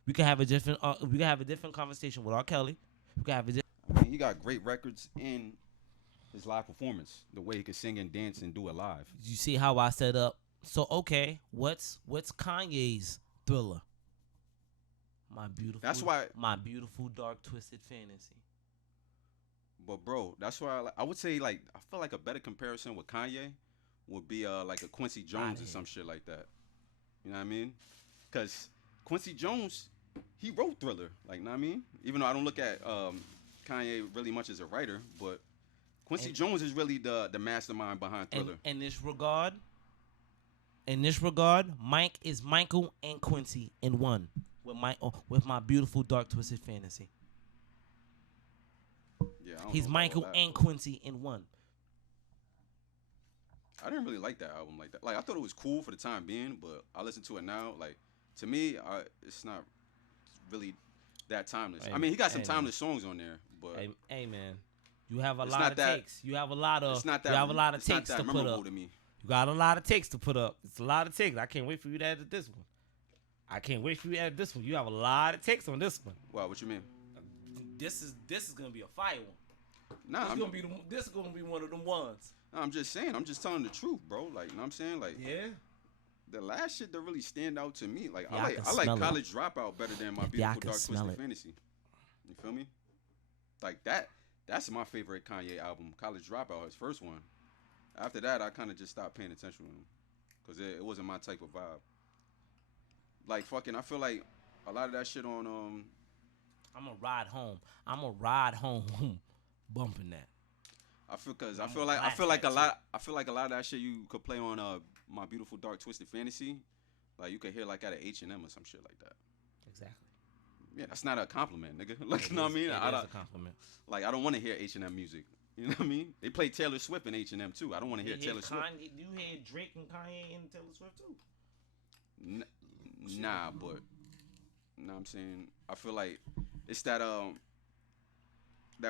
We can have a different. We can have a different conversation with R. Kelly. We can have a. I mean, he got great records in his live performance. The way he can sing and dance and do it live. You see how I set up? So okay, what's Kanye's Thriller? My beautiful. That's why my beautiful dark twisted fantasy. But bro, that's why I would say like I feel like a better comparison with Kanye would be like a Quincy Jones or some shit like that. You know what I mean? Because Quincy Jones, he wrote Thriller. Like, you know what I mean? Even though I don't look at Kanye really much as a writer, but Quincy Jones is really the mastermind behind Thriller. In this regard, Mike is Michael and Quincy in one with my beautiful dark twisted fantasy. Yeah, he's Michael and Quincy in one. I didn't really like that album like that. Like I thought it was cool for the time being, but I listen to it now. Like to me, it's not really that timeless. I mean, he got some timeless songs on there, but hey man, you have a lot of takes. You have a lot of takes to put up. You got a lot of takes to put up. It's a lot of takes. I can't wait for you to edit this one. You have a lot of takes on this one. Wow, what you mean? This is gonna be a fire one. Nah, this is gonna be one of them ones. No, I'm just saying. I'm just telling the truth, bro. Like, you know what I'm saying? Like, yeah. The last shit that really stand out to me, like, yeah, I like College Dropout better than my beautiful dark twisted fantasy. You feel me? Like that's my favorite Kanye album. College Dropout, his first one. After that, I kind of just stopped paying attention to him because it wasn't my type of vibe. Like, fucking, I feel like a lot of that shit on I'm a ride home, bumping that. I feel like a lot of that shit you could play on My Beautiful Dark Twisted Fantasy, like you could hear like at an H&M or some shit like that. Exactly. Yeah, that's not a compliment, nigga. Like, you know what I mean? It is a compliment. Like, I don't want to hear H&M music. You know what I mean? They play Taylor Swift in H&M too. I don't want to hear Taylor Swift. You hear Drake and Kanye and Taylor Swift too? Nah, but you know what I'm saying? I feel like it's that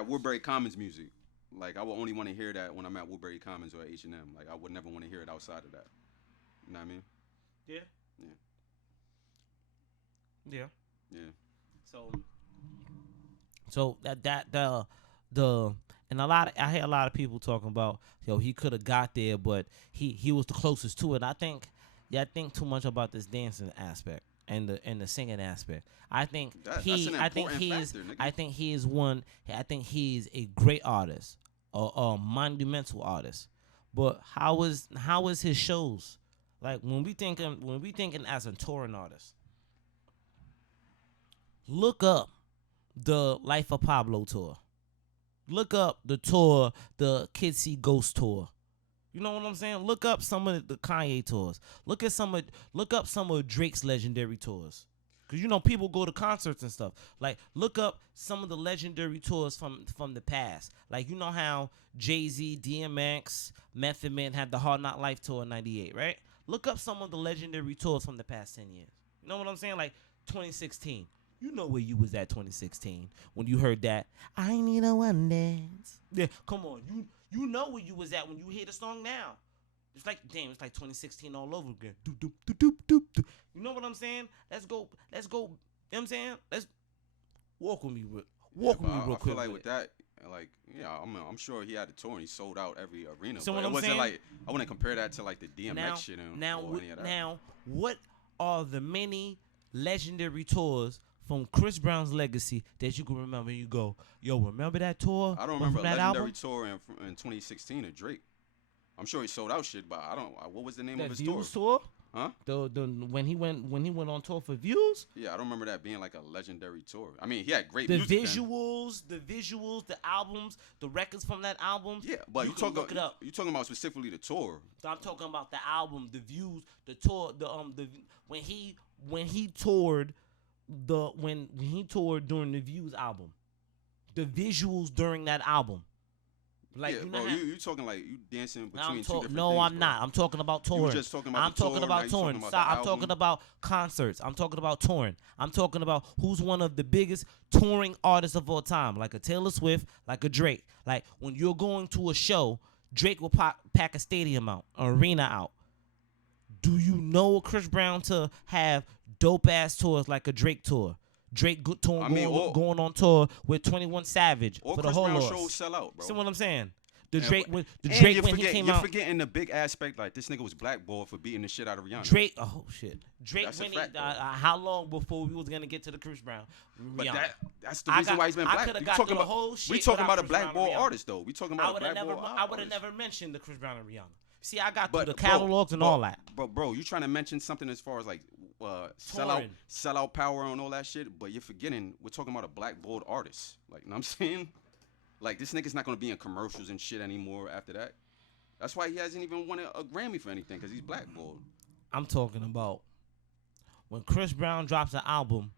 Woodbury Commons music. Like, I would only want to hear that when I'm at Woodbury Commons or H&M. Like, I would never want to hear it outside of that. You know what I mean? Yeah. Yeah. Yeah. So and I hear a lot of people talking about, he could have got there, but he was the closest to it. I think too much about this dancing aspect and the singing aspect. I think he is a great artist, a monumental artist. But how is his shows? Like when we thinking as a touring artist, look up the Life of Pablo tour. Look up the tour, the Kids See Ghost tour. You know what I'm saying? Look up some of the Kanye tours. Look up some of Drake's legendary tours. Cause people go to concerts and stuff. Like look up some of the legendary tours from the past. Like you know how Jay-Z, DMX, Method Man had the Hard Knock Life tour in '98, right? Look up some of the legendary tours from the past 10 years. You know what I'm saying? Like 2016. You know where you was at 2016 when you heard that I Need a One Dance. Yeah, come on. You know where you was at when you hear the song now. It's like, damn, it's like 2016 all over again. Doop, doop, doop, doop, doop, doop. You know what I'm saying? Let's go. You know what I'm saying? Let's walk with me real I quick. feel like with that, like, yeah, I'm sure he had a tour and he sold out every arena. So but what it I'm wasn't saying? like, I wouldn't compare that to like the DMX shit or any of that. Now, what are the many legendary tours from Chris Brown's legacy that you can remember? You go, yo, remember that tour? I don't remember a that legendary album? tour in 2016 of Drake. I'm sure he sold out shit, but I don't. What was the name That of his Views tour? tour? Huh? The when he went on tour for Views? Yeah, I don't remember that being like a legendary tour. I mean, he had great The music. visuals, the albums, the records from that album. Yeah, but you can look it up. You talking about specifically the tour? I'm talking about the album, the views, the tour, when he toured when he toured during the Views album, the visuals during that album. Like, yeah, you know bro, you talking like you dancing between two different no, things, I'm bro. not. I'm talking about touring. You were just talking about I'm the talking tour, about now you touring. talking about Stop. the I'm talking album. about concerts. I'm talking about touring. I'm talking about who's one of the biggest touring artists of all time, like a Taylor Swift, like a Drake. Like, when you're going to a show, Drake will pack a stadium out, an arena out. Do you know Chris Brown to have dope ass tours like a Drake tour? Drake going on tour with 21 Savage for the Chris whole Brown Lost. shows sell out, bro. See what I'm saying? The And Drake when he came you're out. forgetting the big aspect, like this nigga was blackballed for beating the shit out of Rihanna. Drake, oh shit. Drake, That's a when fact, how long before we was gonna get to the Chris Brown? But Rihanna? that's the reason why he's been I black. coulda We got talking through the about whole shit we talking without about a Chris Brown and blackball Rihanna. artist though. We talking about a blackball artist. I would have never mentioned the Chris Brown and Rihanna. See, I got through the bro, catalogs and all that. But bro, you trying to mention something as far as like Touring. sellout power and all that shit, but you're forgetting we're talking about a blackballed artist. Like, you know what I'm saying? Like, this nigga's not gonna be in commercials and shit anymore after that. That's why he hasn't even won a Grammy for anything, because he's blackballed. I'm talking about when Chris Brown drops an album,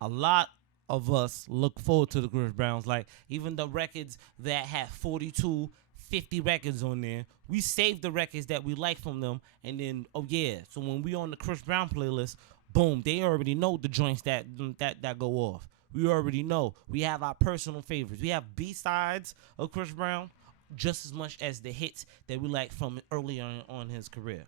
a lot of us look forward to the Chris Browns. Like, even the records that had 42, 50 records on there, we save the records that we like from them, and then, oh yeah, so when we on the Chris Brown playlist, boom, they already know the joints that go off. We already know. We have our personal favorites. We have B-sides of Chris Brown just as much as the hits that we like from early on his career.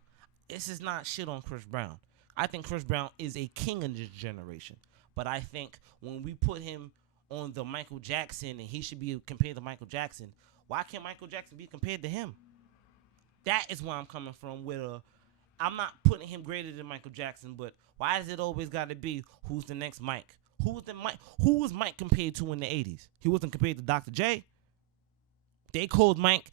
This is not shit on Chris Brown. I think Chris Brown is a king in this generation. But I think when we put him on the Michael Jackson and he should be compared to Michael Jackson, why can't Michael Jackson be compared to him? That is where I'm coming from with I'm not putting him greater than Michael Jackson, but why does it always got to be who's the next Mike? Who was Mike compared to in the 80s? He wasn't compared to Dr. J. They called Mike,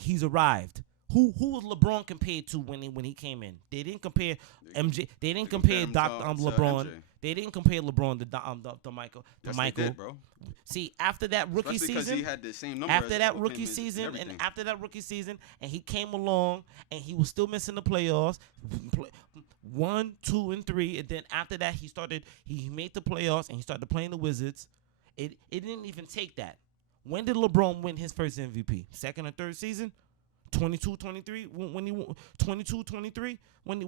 he's arrived. Who was LeBron compared to when he came in? They didn't compare MJ. They didn't compare Dr. LeBron. They didn't compare LeBron to Michael. Yes, they did, bro. See, after that rookie Especially season, he had the same number after as that Open rookie and season, and everything. after that rookie season, and he came along, and he was still missing the playoffs, 1, 2, and 3, and then after that he made the playoffs, and he started playing the Wizards. It didn't even take that. When did LeBron win his first MVP? Second or third season? 22-23 when he won 22-23 when he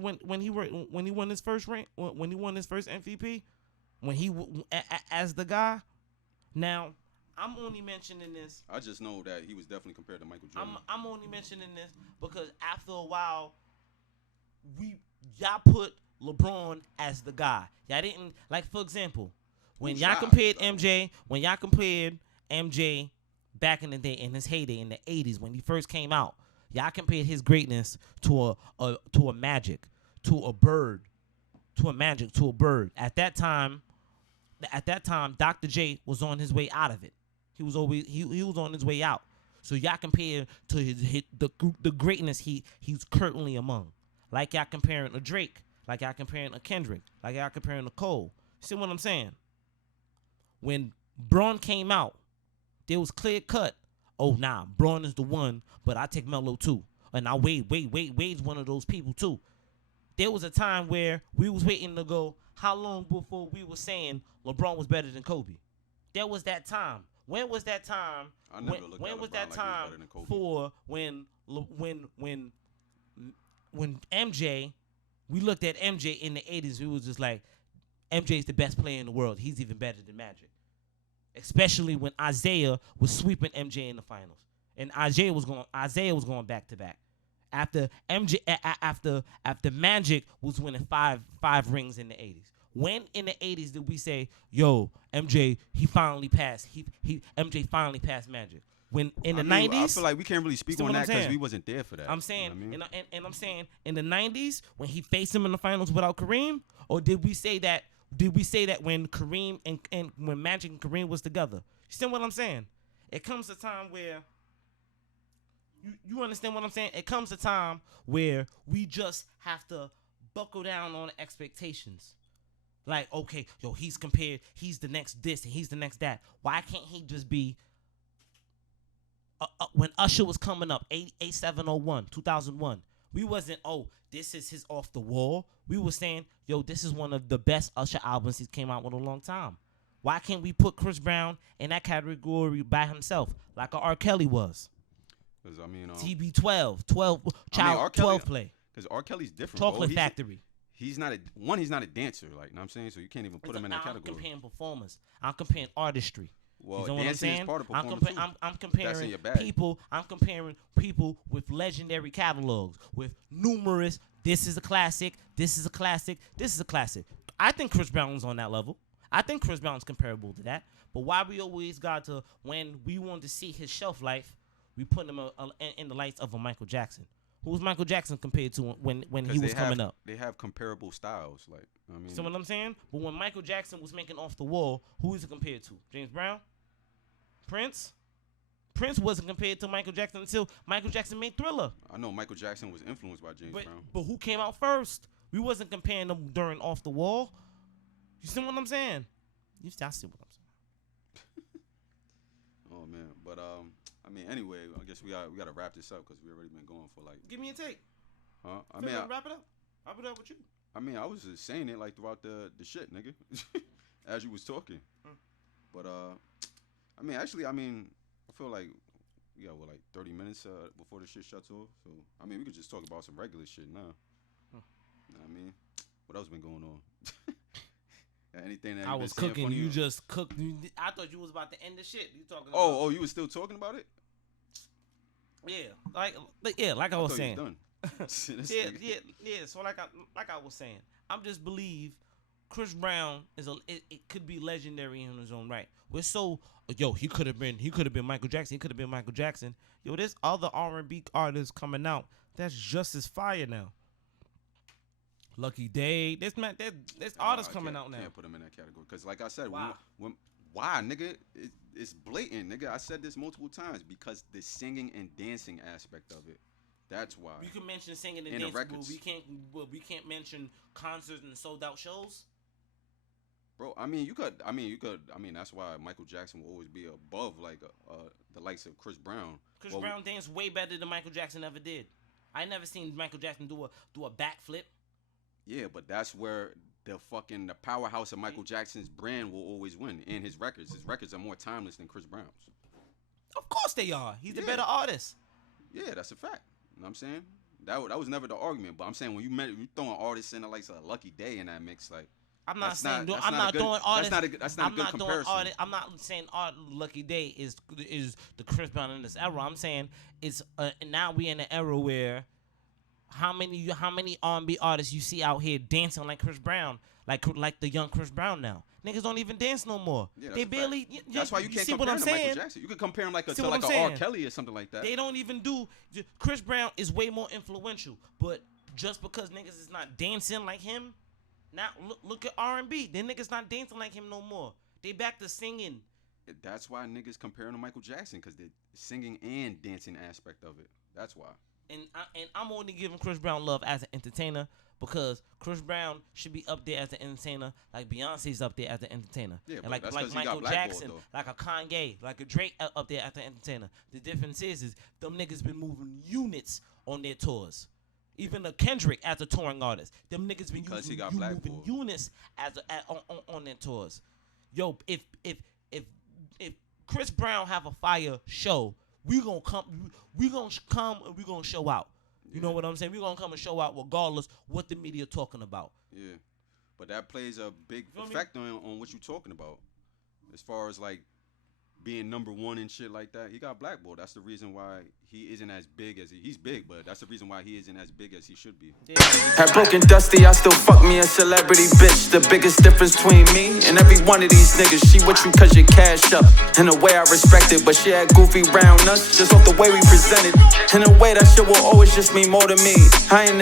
won his first rank, when he won his first MVP, when he as the guy. Now, I'm only mentioning this. I just know that he was definitely compared to Michael Jordan. I'm only mentioning this because after a while, y'all put LeBron as the guy. Y'all didn't, like, for example, when y'all compared MJ back in the day, in his heyday in the 80s when he first came out, y'all compared his greatness to a Magic, to a Bird, to a Magic, to a Bird. At that time, Dr. J was on his way out of it. He was on his way out. So y'all compare to the greatness he's currently among. Like y'all comparing a Drake, like y'all comparing a Kendrick, like y'all comparing a Cole. See what I'm saying? When Braun came out, there was clear cut. Oh, nah, Braun is the one, but I take Melo too. And now Wade's one of those people too. There was a time where we was waiting to go, how long before we were saying LeBron was better than Kobe? There was that time. When was that time? I never looked when at was LeBron that like he was time better than Kobe. for when MJ, we looked at MJ in the 80s, we was just like, MJ's the best player in the world. He's even better than Magic. Especially when Isaiah was sweeping MJ in the finals. And Isaiah was going back to back. After after Magic was winning five rings in the 80s. When in the 80s did we say, yo, MJ, he finally passed MJ finally passed Magic? When in the 90s, I feel like we can't really speak on that because we wasn't there for that. I'm saying, you know what I mean? and I'm saying in the 90s when he faced him in the finals without Kareem, or did we say that when Kareem and when Magic and Kareem was together? You see what I'm saying? It comes a time where you understand what I'm saying? It comes a time where we just have to buckle down on the expectations. Like, okay, yo, he's the next this and he's the next that. Why can't he just be when Usher was coming up, 8701, 2001, we wasn't, this is his off the wall. We were saying, yo, this is one of the best Usher albums he's came out with in a long time. Why can't we put Chris Brown in that category by himself, like a R. Kelly was? Because, I mean, TB12, 12 play. Because R. Kelly's different. Chocolate Factory. He's not a dancer, like, you know what I'm saying? So you can't even put him in that category. I'm comparing performance. I'm comparing artistry. Well, you know what I'm saying? Is part of performance I'm comparing people. I'm comparing people with legendary catalogs, with numerous. This is a classic. This is a classic. This is a classic. I think Chris Brown's on that level. I think Chris Brown's comparable to that. But why we always got to, when we want to see his shelf life, we put him in the lights of a Michael Jackson. Who was Michael Jackson compared to when he was coming up? They have comparable styles, like, I mean. See what I'm saying? But when Michael Jackson was making Off the Wall, who is it compared to? James Brown? Prince? Prince wasn't compared to Michael Jackson until Michael Jackson made Thriller. I know Michael Jackson was influenced by James Brown. But who came out first? We wasn't comparing them during Off the Wall. You see what I'm saying? I see what I'm saying. Oh man, but I mean, anyway, I guess we got to wrap this up because we already been going for like. Give me a take. Huh? Wrap it up. Wrap it up with you. I mean, I was just saying it like throughout the shit, nigga, as you was talking. But I mean, actually, I feel like we got like 30 minutes before the shit shuts off. So I mean, we could just talk about some regular shit now. You know what I mean, what else been going on? Anything that I was cooking, you just cooked. I thought you was about to end the shit. You talking? Oh, you was still talking about it? Yeah, like I was saying. Done. yeah. So like I was saying, I'm just believe Chris Brown it could be legendary in his own right. We're so he could have been Michael Jackson. He could have been Michael Jackson. Yo, there's other R&B artists coming out that's just as fire now. Lucky Day. There's artists coming out now. I can't put them in that category because, like I said, why, nigga? It's blatant, nigga. I said this multiple times because the singing and dancing aspect of it. That's why. You can mention singing and dancing, but we can't mention concerts and sold out shows. Bro, you could. That's why Michael Jackson will always be above like the likes of Chris Brown. Chris Brown danced way better than Michael Jackson ever did. I never seen Michael Jackson do a backflip. Yeah, but that's where the powerhouse of Michael Jackson's brand will always win. And his records are more timeless than Chris Brown's. Of course they are. He's the better artist. Yeah, that's a fact. You know what I'm saying? That was never the argument. But I'm saying when you throwing artists in like a Lucky Day in that mix, like I'm not saying doing artists. That's not a good comparison. I'm not saying Lucky Day is the Chris Brown in this era. I'm saying it's now we in an era where how many R&B artists you see out here dancing like Chris Brown, like the young Chris Brown now? Niggas don't even dance no more. Yeah, they barely. That's why you can't compare him to Michael Jackson. You could compare him to a R. Kelly or something like that. They don't even do. Chris Brown is way more influential, but just because niggas is not dancing like him, now look at R&B. Then niggas not dancing like him no more. They back to singing. That's why niggas compare him to Michael Jackson, because the singing and dancing aspect of it. That's why. And I'm only giving Chris Brown love as an entertainer because Chris Brown should be up there as an entertainer like Beyonce's up there as an entertainer. Yeah, and like Michael Jackson, like a Kanye, like a Drake up there as an entertainer. The difference is them niggas been moving units on their tours. Even the Kendrick as a touring artist, them niggas been moving units on their tours. Yo, if Chris Brown have a fire show, we gonna come and we gonna show out. You know what I'm saying? We gonna come and show out regardless what the media talking about. Yeah, but that plays a big effect on what you talking about, as far as like being #1 and shit like that. He got blackballed. That's the reason why he isn't as big as he's big, but that's the reason why he isn't as big as he should be. At Broken Dusty, I still fuck me a celebrity bitch. The biggest difference between me and every one of these niggas, she with you cause you cash up. In a way I respect it, but she had goofy round nuts just off the way we presented. In a way that shit will always just mean more to me. I ain't